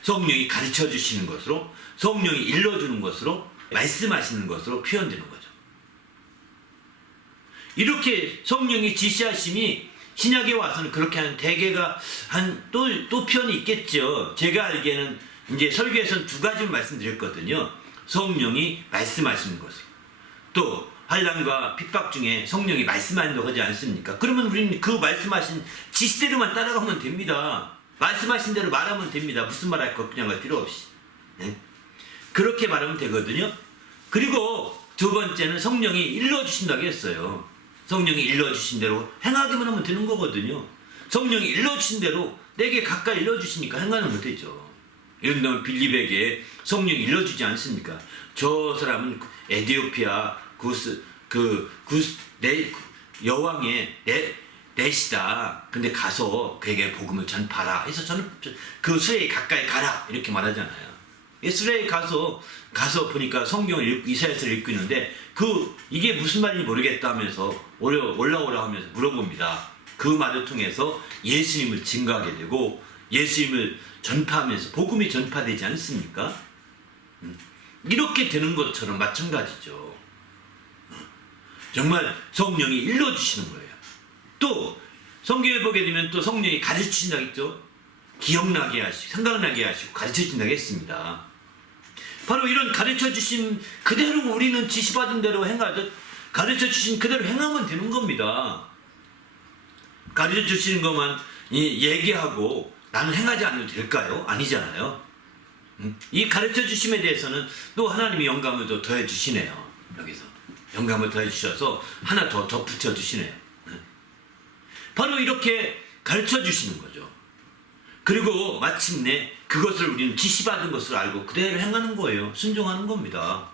성령이 가르쳐주시는 것으로 성령이 일러주는 것으로 말씀하시는 것으로 표현되는 거죠. 이렇게 성령이 지시하심이 신약에 와서는 그렇게 하는 대개가 또 표현이 있겠죠. 제가 알기에는 이제 설교에서는 두 가지를 말씀드렸거든요. 성령이 말씀하시는 것으로 또 환난과 핍박 중에 성령이 말씀한다고 하지 않습니까? 그러면 우리는 그 말씀하신 지시대로만 따라가면 됩니다. 말씀하신 대로 말하면 됩니다. 무슨 말 할 거 그냥 할 필요 없이. 네? 그렇게 말하면 되거든요. 그리고 두 번째는 성령이 일러주신다고 했어요. 성령이 일러주신 대로 행하기만 하면 되는 거거든요. 성령이 일러주신 대로 내게 가까이 일러주시니까 행하면 되죠. 예를 들면 빌립에게 성령이 일러주지 않습니까? 저 사람은 에디오피아 여왕의 넷이다. 근데 가서 그에게 복음을 전파라. 해서 저는 그 수레에 가까이 가라. 이렇게 말하잖아요. 수레에 가서 보니까 성경을 이사야서를 읽고 있는데 이게 무슨 말인지 모르겠다 하면서 올라오라 하면서 물어봅니다. 그 말을 통해서 예수님을 증거하게 되고 예수님을 전파하면서 복음이 전파되지 않습니까? 이렇게 되는 것처럼 마찬가지죠. 정말 성령이 일러주시는 거예요. 또 성경에 보게 되면 또 성령이 가르치신다고 했죠. 기억나게 하시고 생각나게 하시고 가르쳐준다고 했습니다. 바로 이런 가르쳐주신 그대로 우리는 지시받은 대로 행하듯 가르쳐주신 그대로 행하면 되는 겁니다. 가르쳐주시는 것만 얘기하고 나는 행하지 않아도 될까요? 아니잖아요. 이 가르쳐주심에 대해서는 또 하나님이 영감을 더 더해주시네요. 여기서 영감을 더해주셔서 하나 더 덧붙여주시네요. 바로 이렇게 가르쳐주시는 거죠. 그리고 마침내 그것을 우리는 지시받은 것을 알고 그대로 행하는 거예요. 순종하는 겁니다.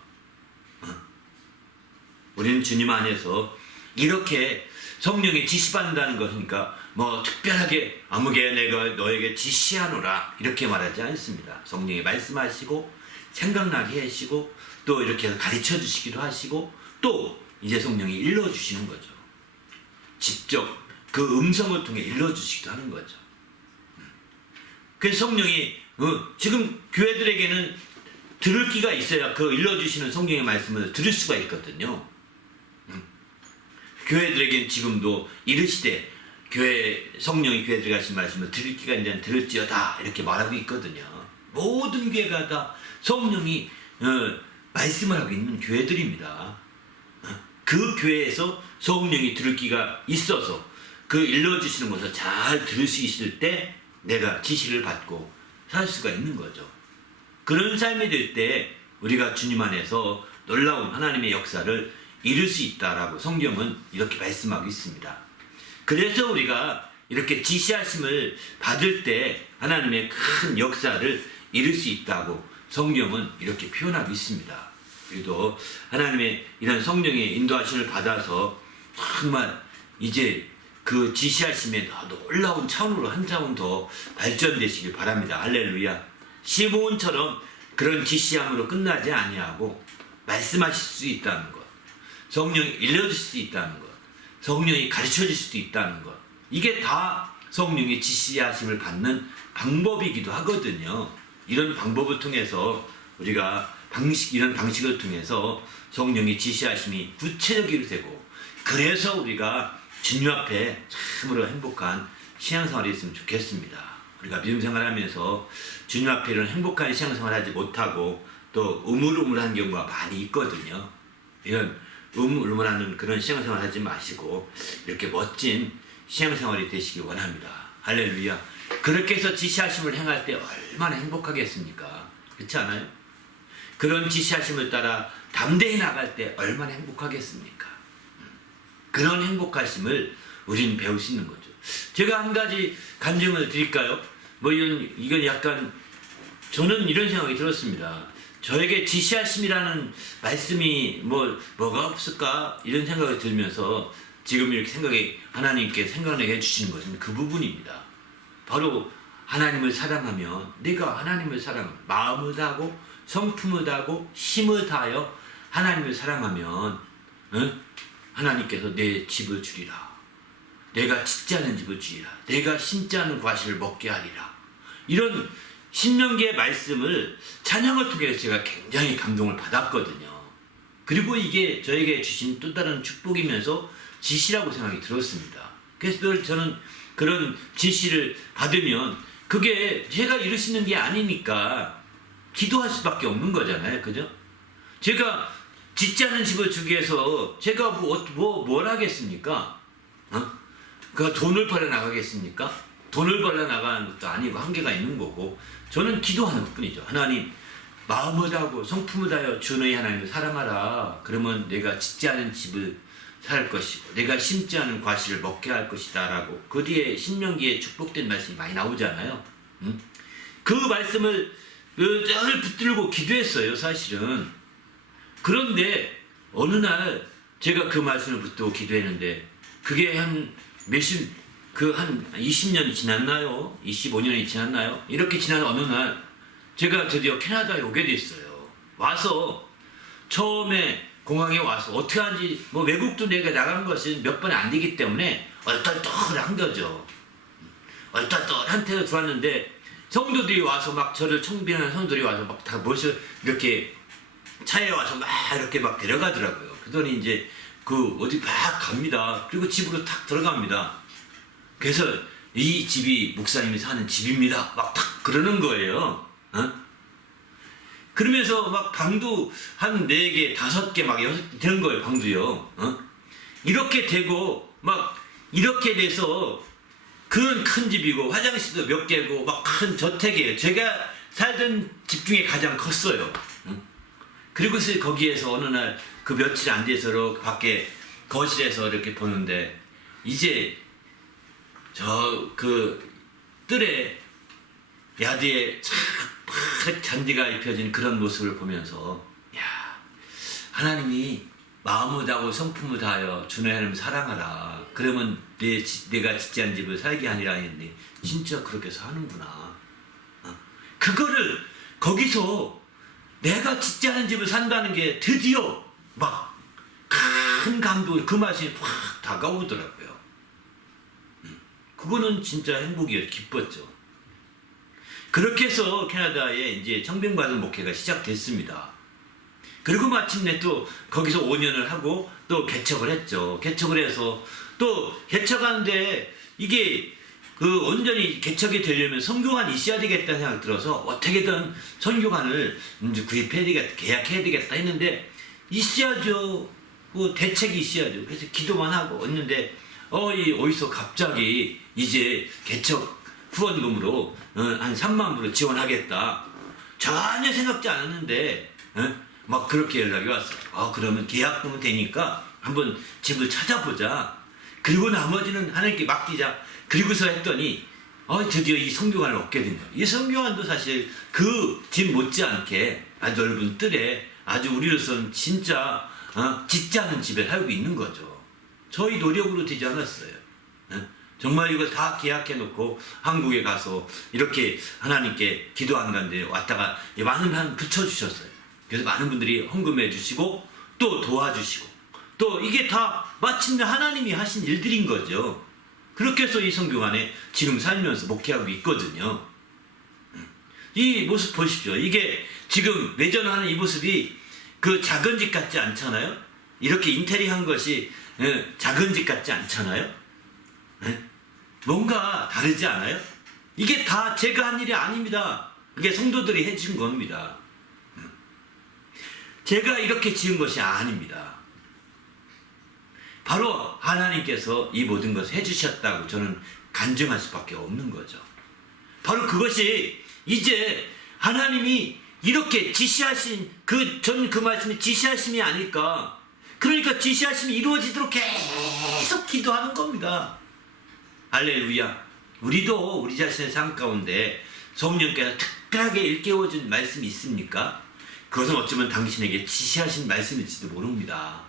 우리는 주님 안에서 이렇게 성령의 지시받는다는 것이니까 뭐 특별하게 아무개 내가 너에게 지시하노라 이렇게 말하지 않습니다. 성령이 말씀하시고 생각나게 하시고 또 이렇게 해서 가르쳐 주시기도 하시고 또 이제 성령이 일러주시는 거죠. 직접 그 음성을 통해 일러주시기도 하는 거죠. 그래서 성령이 지금 교회들에게는 들을 귀가 있어야 그 일러주시는 성령의 말씀을 들을 수가 있거든요. 교회들에게는 지금도 이르시되 성령이 교회 들어가신 말씀을 들을 귀가 있는 들을지어다 이렇게 말하고 있거든요. 모든 교회가 다 성령이 말씀을 하고 있는 교회들입니다. 그 교회에서 성령이 들을 귀가 있어서 그 일러주시는 것을 잘 들을 수 있을 때 내가 지시를 받고 살 수가 있는 거죠. 그런 삶이 될 때 우리가 주님 안에서 놀라운 하나님의 역사를 이룰 수 있다라고 성경은 이렇게 말씀하고 있습니다. 그래서 우리가 이렇게 지시하심을 받을 때 하나님의 큰 역사를 이룰 수 있다고 성경은 이렇게 표현하고 있습니다. 그래도 하나님의 이런 성령의 인도하심을 받아서 정말 이제 그 지시하심에 놀라운 차원으로 한 차원 더 발전되시길 바랍니다. 할렐루야. 시므온처럼 그런 지시함으로 끝나지 아니하고 말씀하실 수 있다는 것, 성령이 일러줄 수 있다는 것, 성령이 가르쳐줄 수도 있다는 것, 이게 다 성령의 지시하심을 받는 방법이기도 하거든요. 이런 방법을 통해서 우리가 이런 방식을 통해서 성령의 지시하심이 구체적이 되고, 그래서 우리가 주님 앞에 참으로 행복한 신앙생활이 있으면 좋겠습니다. 우리가 믿음 생활하면서 주님 앞에 이런 행복한 신앙생활을 하지 못하고 또 우물우물한 경우가 많이 있거든요. 이런 우물우물하는 그런 신앙생활 하지 마시고 이렇게 멋진 신앙생활이 되시길 원합니다. 할렐루야. 그렇게 해서 지시하심을 행할 때 얼마나 행복하겠습니까? 그렇지 않아요? 그런 지시하심을 따라 담대히 나갈 때 얼마나 행복하겠습니까? 그런 행복하심을 우리는 배울 수 있는 거죠. 제가 한 가지 간증을 드릴까요? 이건 약간 저는 이런 생각이 들었습니다. 저에게 지시하심이라는 말씀이 뭐가 없을까 이런 생각이 들면서 지금 이렇게 하나님께 생각나게 해주시는 것은 그 부분입니다. 바로 하나님을 사랑하면, 내가 하나님을 사랑하면, 마음을 다하고 성품을 다하고 힘을 다하여 하나님을 사랑하면 하나님께서 내 집을 주리라. 내가 짓지 않은 집을 주리라. 내가 심지 않은 과실을 먹게 하리라. 이런 신명기의 말씀을 찬양을 통해서 제가 굉장히 감동을 받았거든요. 그리고 이게 저에게 주신 또 다른 축복이면서 지시라고 생각이 들었습니다. 그래서 늘 저는 그런 지시를 받으면 그게 제가 이룰 수 있는 게 아니니까 기도할 수밖에 없는 거잖아요. 그죠? 제가 짓지 않은 집을 주기 위해서 제가 뭘 하겠습니까? 그 돈을 벌어 나가겠습니까? 돈을 벌어 나가는 것도 아니고 한계가 있는 거고, 저는 기도하는 것 뿐이죠. 하나님, 마음을 다하고 성품을 다하여 주 너희 하나님을 사랑하라. 그러면 내가 짓지 않은 집을 살 것이고 내가 심지 않은 과실을 먹게 할 것이다 라고 그 뒤에 신명기에 축복된 말씀이 많이 나오잖아요. 그 말씀을 늘 붙들고 기도했어요, 사실은. 그런데 어느 날 제가 그 말씀을 붙들고 기도했는데 그게 한 20년이 지났나요? 25년이 지났나요? 이렇게 지난 어느 날 제가 드디어 캐나다에 오게 됐어요. 와서 처음에 공항에 와서 어떻게 하는지 외국도 내가 나간 것은 몇 번 안 되기 때문에 얼떨떨한 거죠. 얼떨떨한 태로 들어왔는데 성도들이 와서 막 저를 청빙하는 성도들이 와서 막 다 멋을 이렇게 차에 와서 막 이렇게 막 데려가더라고요. 그러더니 이제 어디 막 갑니다. 그리고 집으로 탁 들어갑니다. 그래서 이 집이 목사님이 사는 집입니다. 막 탁 그러는 거예요. 그러면서 막 방도 한 4개, 5개 막 6개 되는 거예요, 방도요. 이렇게 되고 막 이렇게 돼서 그런 큰 집이고 화장실도 몇 개고 막 큰 저택이에요. 제가 살던 집 중에 가장 컸어요. 그리고 거기에서 어느 날 그 며칠 안 돼서 이렇게 밖에 거실에서 이렇게 보는데 이제 뜰에 야드에 팍 잔디가 입혀진 그런 모습을 보면서 하나님이 마음을 다하고 성품을 다하여 주 너희 하나님을 사랑하라. 그러면 내가 짓지 않은 집을 살게 하니라 했는데 진짜 그렇게 사는구나. 그거를 거기서 내가 짓지 않은 집을 산다는 게 드디어 막 큰 감동, 그 맛이 확 다가오더라고요. 그거는 진짜 행복이었죠. 기뻤죠. 그렇게 해서 캐나다에 이제 청빙받은 목회가 시작됐습니다. 그리고 마침내 또 거기서 5년을 하고 또 개척을 했죠. 개척을 해서 또 개척하는데 이게 온전히 개척이 되려면 선교관이 있어야 되겠다는 생각이 들어서 어떻게든 선교관을 구입해야 되겠다, 계약해야 되겠다 했는데 있어야죠. 대책이 있어야죠. 그래서 기도만 하고 있는데 어디서 갑자기 이제 개척 후원금으로 한 3만 불을 지원하겠다. 전혀 생각지 않았는데 막 그렇게 연락이 왔어요. 그러면 계약금은 되니까 한번 집을 찾아보자. 그리고 나머지는 하나님께 맡기자. 그리고서 했더니 드디어 이 성교관을 얻게 된 거예요. 이 성교관도 사실 그 집 못지않게 아주 넓은 뜰에 아주 우리로서는 진짜 짓지 않은 집에 살고 있는 거죠. 저희 노력으로 되지 않았어요. 정말 이걸 다 계약해놓고 한국에 가서 이렇게 하나님께 기도한 건데 왔다가 많은 붙여주셨어요. 그래서 많은 분들이 헌금해 주시고 또 도와주시고 또 이게 다 마침내 하나님이 하신 일들인 거죠. 그렇게 해서 이 성교관에 지금 살면서 목회하고 있거든요. 이 모습 보십시오. 이게 지금 외전하는 이 모습이 그 작은 집 같지 않잖아요. 이렇게 인테리어한 것이 작은 집 같지 않잖아요. 뭔가 다르지 않아요? 이게 다 제가 한 일이 아닙니다. 이게 성도들이 해준 겁니다. 제가 이렇게 지은 것이 아닙니다. 바로 하나님께서 이 모든 것을 해주셨다고 저는 간증할 수밖에 없는 거죠. 바로 그것이 이제 하나님이 이렇게 지시하신 저는 그 말씀이 지시하심이 아닐까. 그러니까 지시하심이 이루어지도록 계속 기도하는 겁니다. 할렐루야. 우리도 우리 자신의 삶 가운데 성령께서 특별하게 일깨워준 말씀이 있습니까? 그것은 어쩌면 당신에게 지시하신 말씀일지도 모릅니다.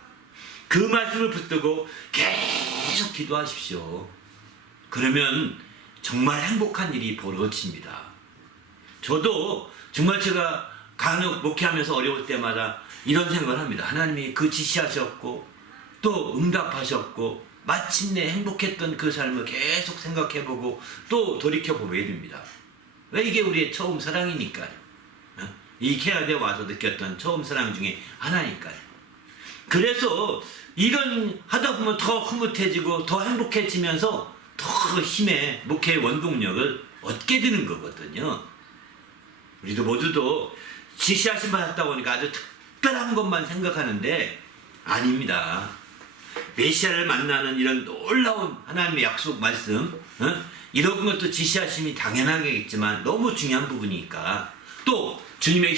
그 말씀을 붙들고 계속 기도하십시오. 그러면 정말 행복한 일이 벌어집니다. 저도 정말 제가 간혹 목회하면서 어려울 때마다 이런 생각을 합니다. 하나님이 그 지시하셨고 또 응답하셨고 마침내 행복했던 그 삶을 계속 생각해보고 또 돌이켜보게 됩니다. 왜? 이게 우리의 처음 사랑이니까요. 이 캐나다에 와서 느꼈던 처음 사랑 중에 하나니까요. 그래서 이런 하다 보면 더 흐뭇해지고 더 행복해지면서 더 힘의 목회의 원동력을 얻게 되는 거거든요. 우리도 모두도 지시하신 받았다 보니까 아주 특별한 것만 생각하는데 아닙니다. 메시아를 만나는 이런 놀라운 하나님의 약속 말씀, 이런 것도 지시하심이 당연하겠지만 너무 중요한 부분이니까 또 주님의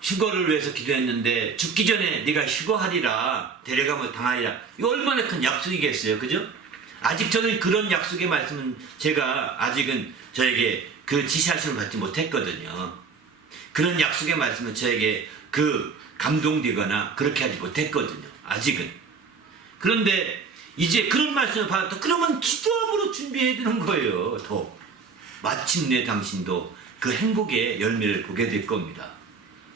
휴거를 위해서 기도했는데 죽기 전에 네가 휴거하리라 데려가면 당하리라. 이거 얼마나 큰 약속이겠어요. 그죠? 아직 저는 그런 약속의 말씀은 제가 아직은 저에게 그 지시하심을 받지 못했거든요. 그런 약속의 말씀은 저에게 감동되거나 그렇게 하지 못했거든요. 아직은. 그런데 이제 그런 말씀을 받았다. 그러면 기도함으로 준비해야 되는 거예요. 더. 마침내 당신도 그 행복의 열매를 보게 될 겁니다.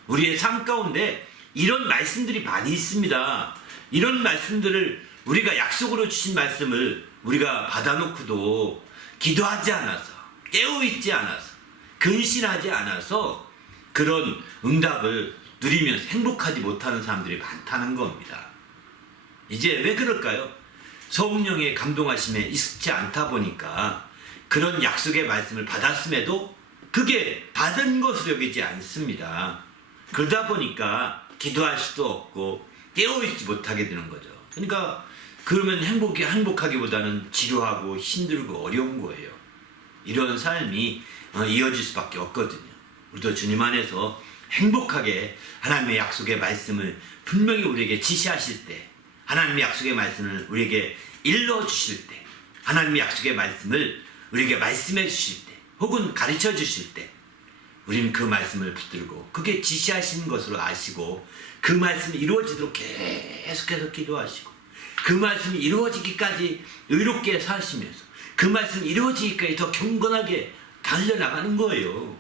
우리의 삶 가운데 이런 말씀들이 많이 있습니다. 이런 말씀들을 우리가 약속으로 주신 말씀을 우리가 받아놓고도 기도하지 않아서 깨어있지 않아서 근신하지 않아서 그런 응답을 누리면서 행복하지 못하는 사람들이 많다는 겁니다. 이제 왜 그럴까요? 성령의 감동하심에 익숙지 않다 보니까 그런 약속의 말씀을 받았음에도 그게 받은 것으로 여기지 않습니다. 그러다 보니까 기도할 수도 없고 깨어있지 못하게 되는 거죠. 그러니까 그러면 행복하기보다는 지루하고 힘들고 어려운 거예요. 이런 삶이 이어질 수밖에 없거든요. 우리도 주님 안에서 행복하게 하나님의 약속의 말씀을 분명히 우리에게 지시하실 때, 하나님의 약속의 말씀을 우리에게 일러주실 때, 하나님의 약속의 말씀을 우리에게 말씀해 주실 때, 혹은 가르쳐 주실 때 우리는 그 말씀을 붙들고 그게 지시하시는 것으로 아시고 그 말씀이 이루어지도록 계속해서 기도하시고 그 말씀이 이루어지기까지 의롭게 사시면서 그 말씀이 이루어지기까지 더 경건하게 달려나가는 거예요.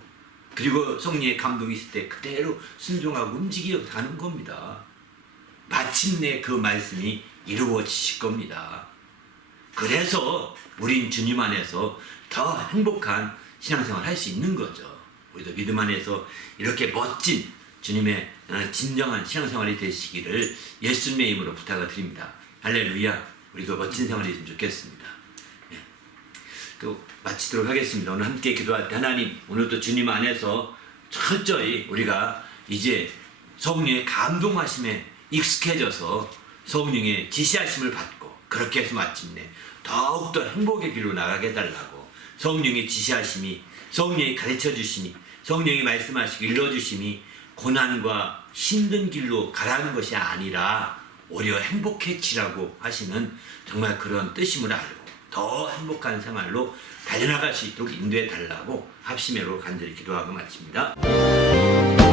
그리고 성령의 감동이 있을 때 그대로 순종하고 움직여 가는 겁니다. 마침내 그 말씀이 이루어지실 겁니다. 그래서 우린 주님 안에서 더 행복한 신앙생활을 할 수 있는 거죠. 우리도 믿음 안에서 이렇게 멋진 주님의 진정한 신앙생활이 되시기를 예수님의 이름으로 부탁을 드립니다. 할렐루야. 우리도 멋진 생활이 됐으면 좋겠습니다. 네. 또 마치도록 하겠습니다. 오늘 함께 기도할 때 하나님, 오늘도 주님 안에서 철저히 우리가 이제 성령의 감동하심에 익숙해져서 성령의 지시하심을 받고 그렇게 해서 마침내 더욱더 행복의 길로 나가게 해달라고, 성령의 지시하심이, 성령이 가르쳐주심이, 성령이 말씀하시고 일러주심이 고난과 힘든 길로 가라는 것이 아니라 오히려 행복해지라고 하시는 정말 그런 뜻임을 알고 더 행복한 생활로 달려나갈 수 있도록 인도해 달라고 합심으로 간절히 기도하고 마칩니다.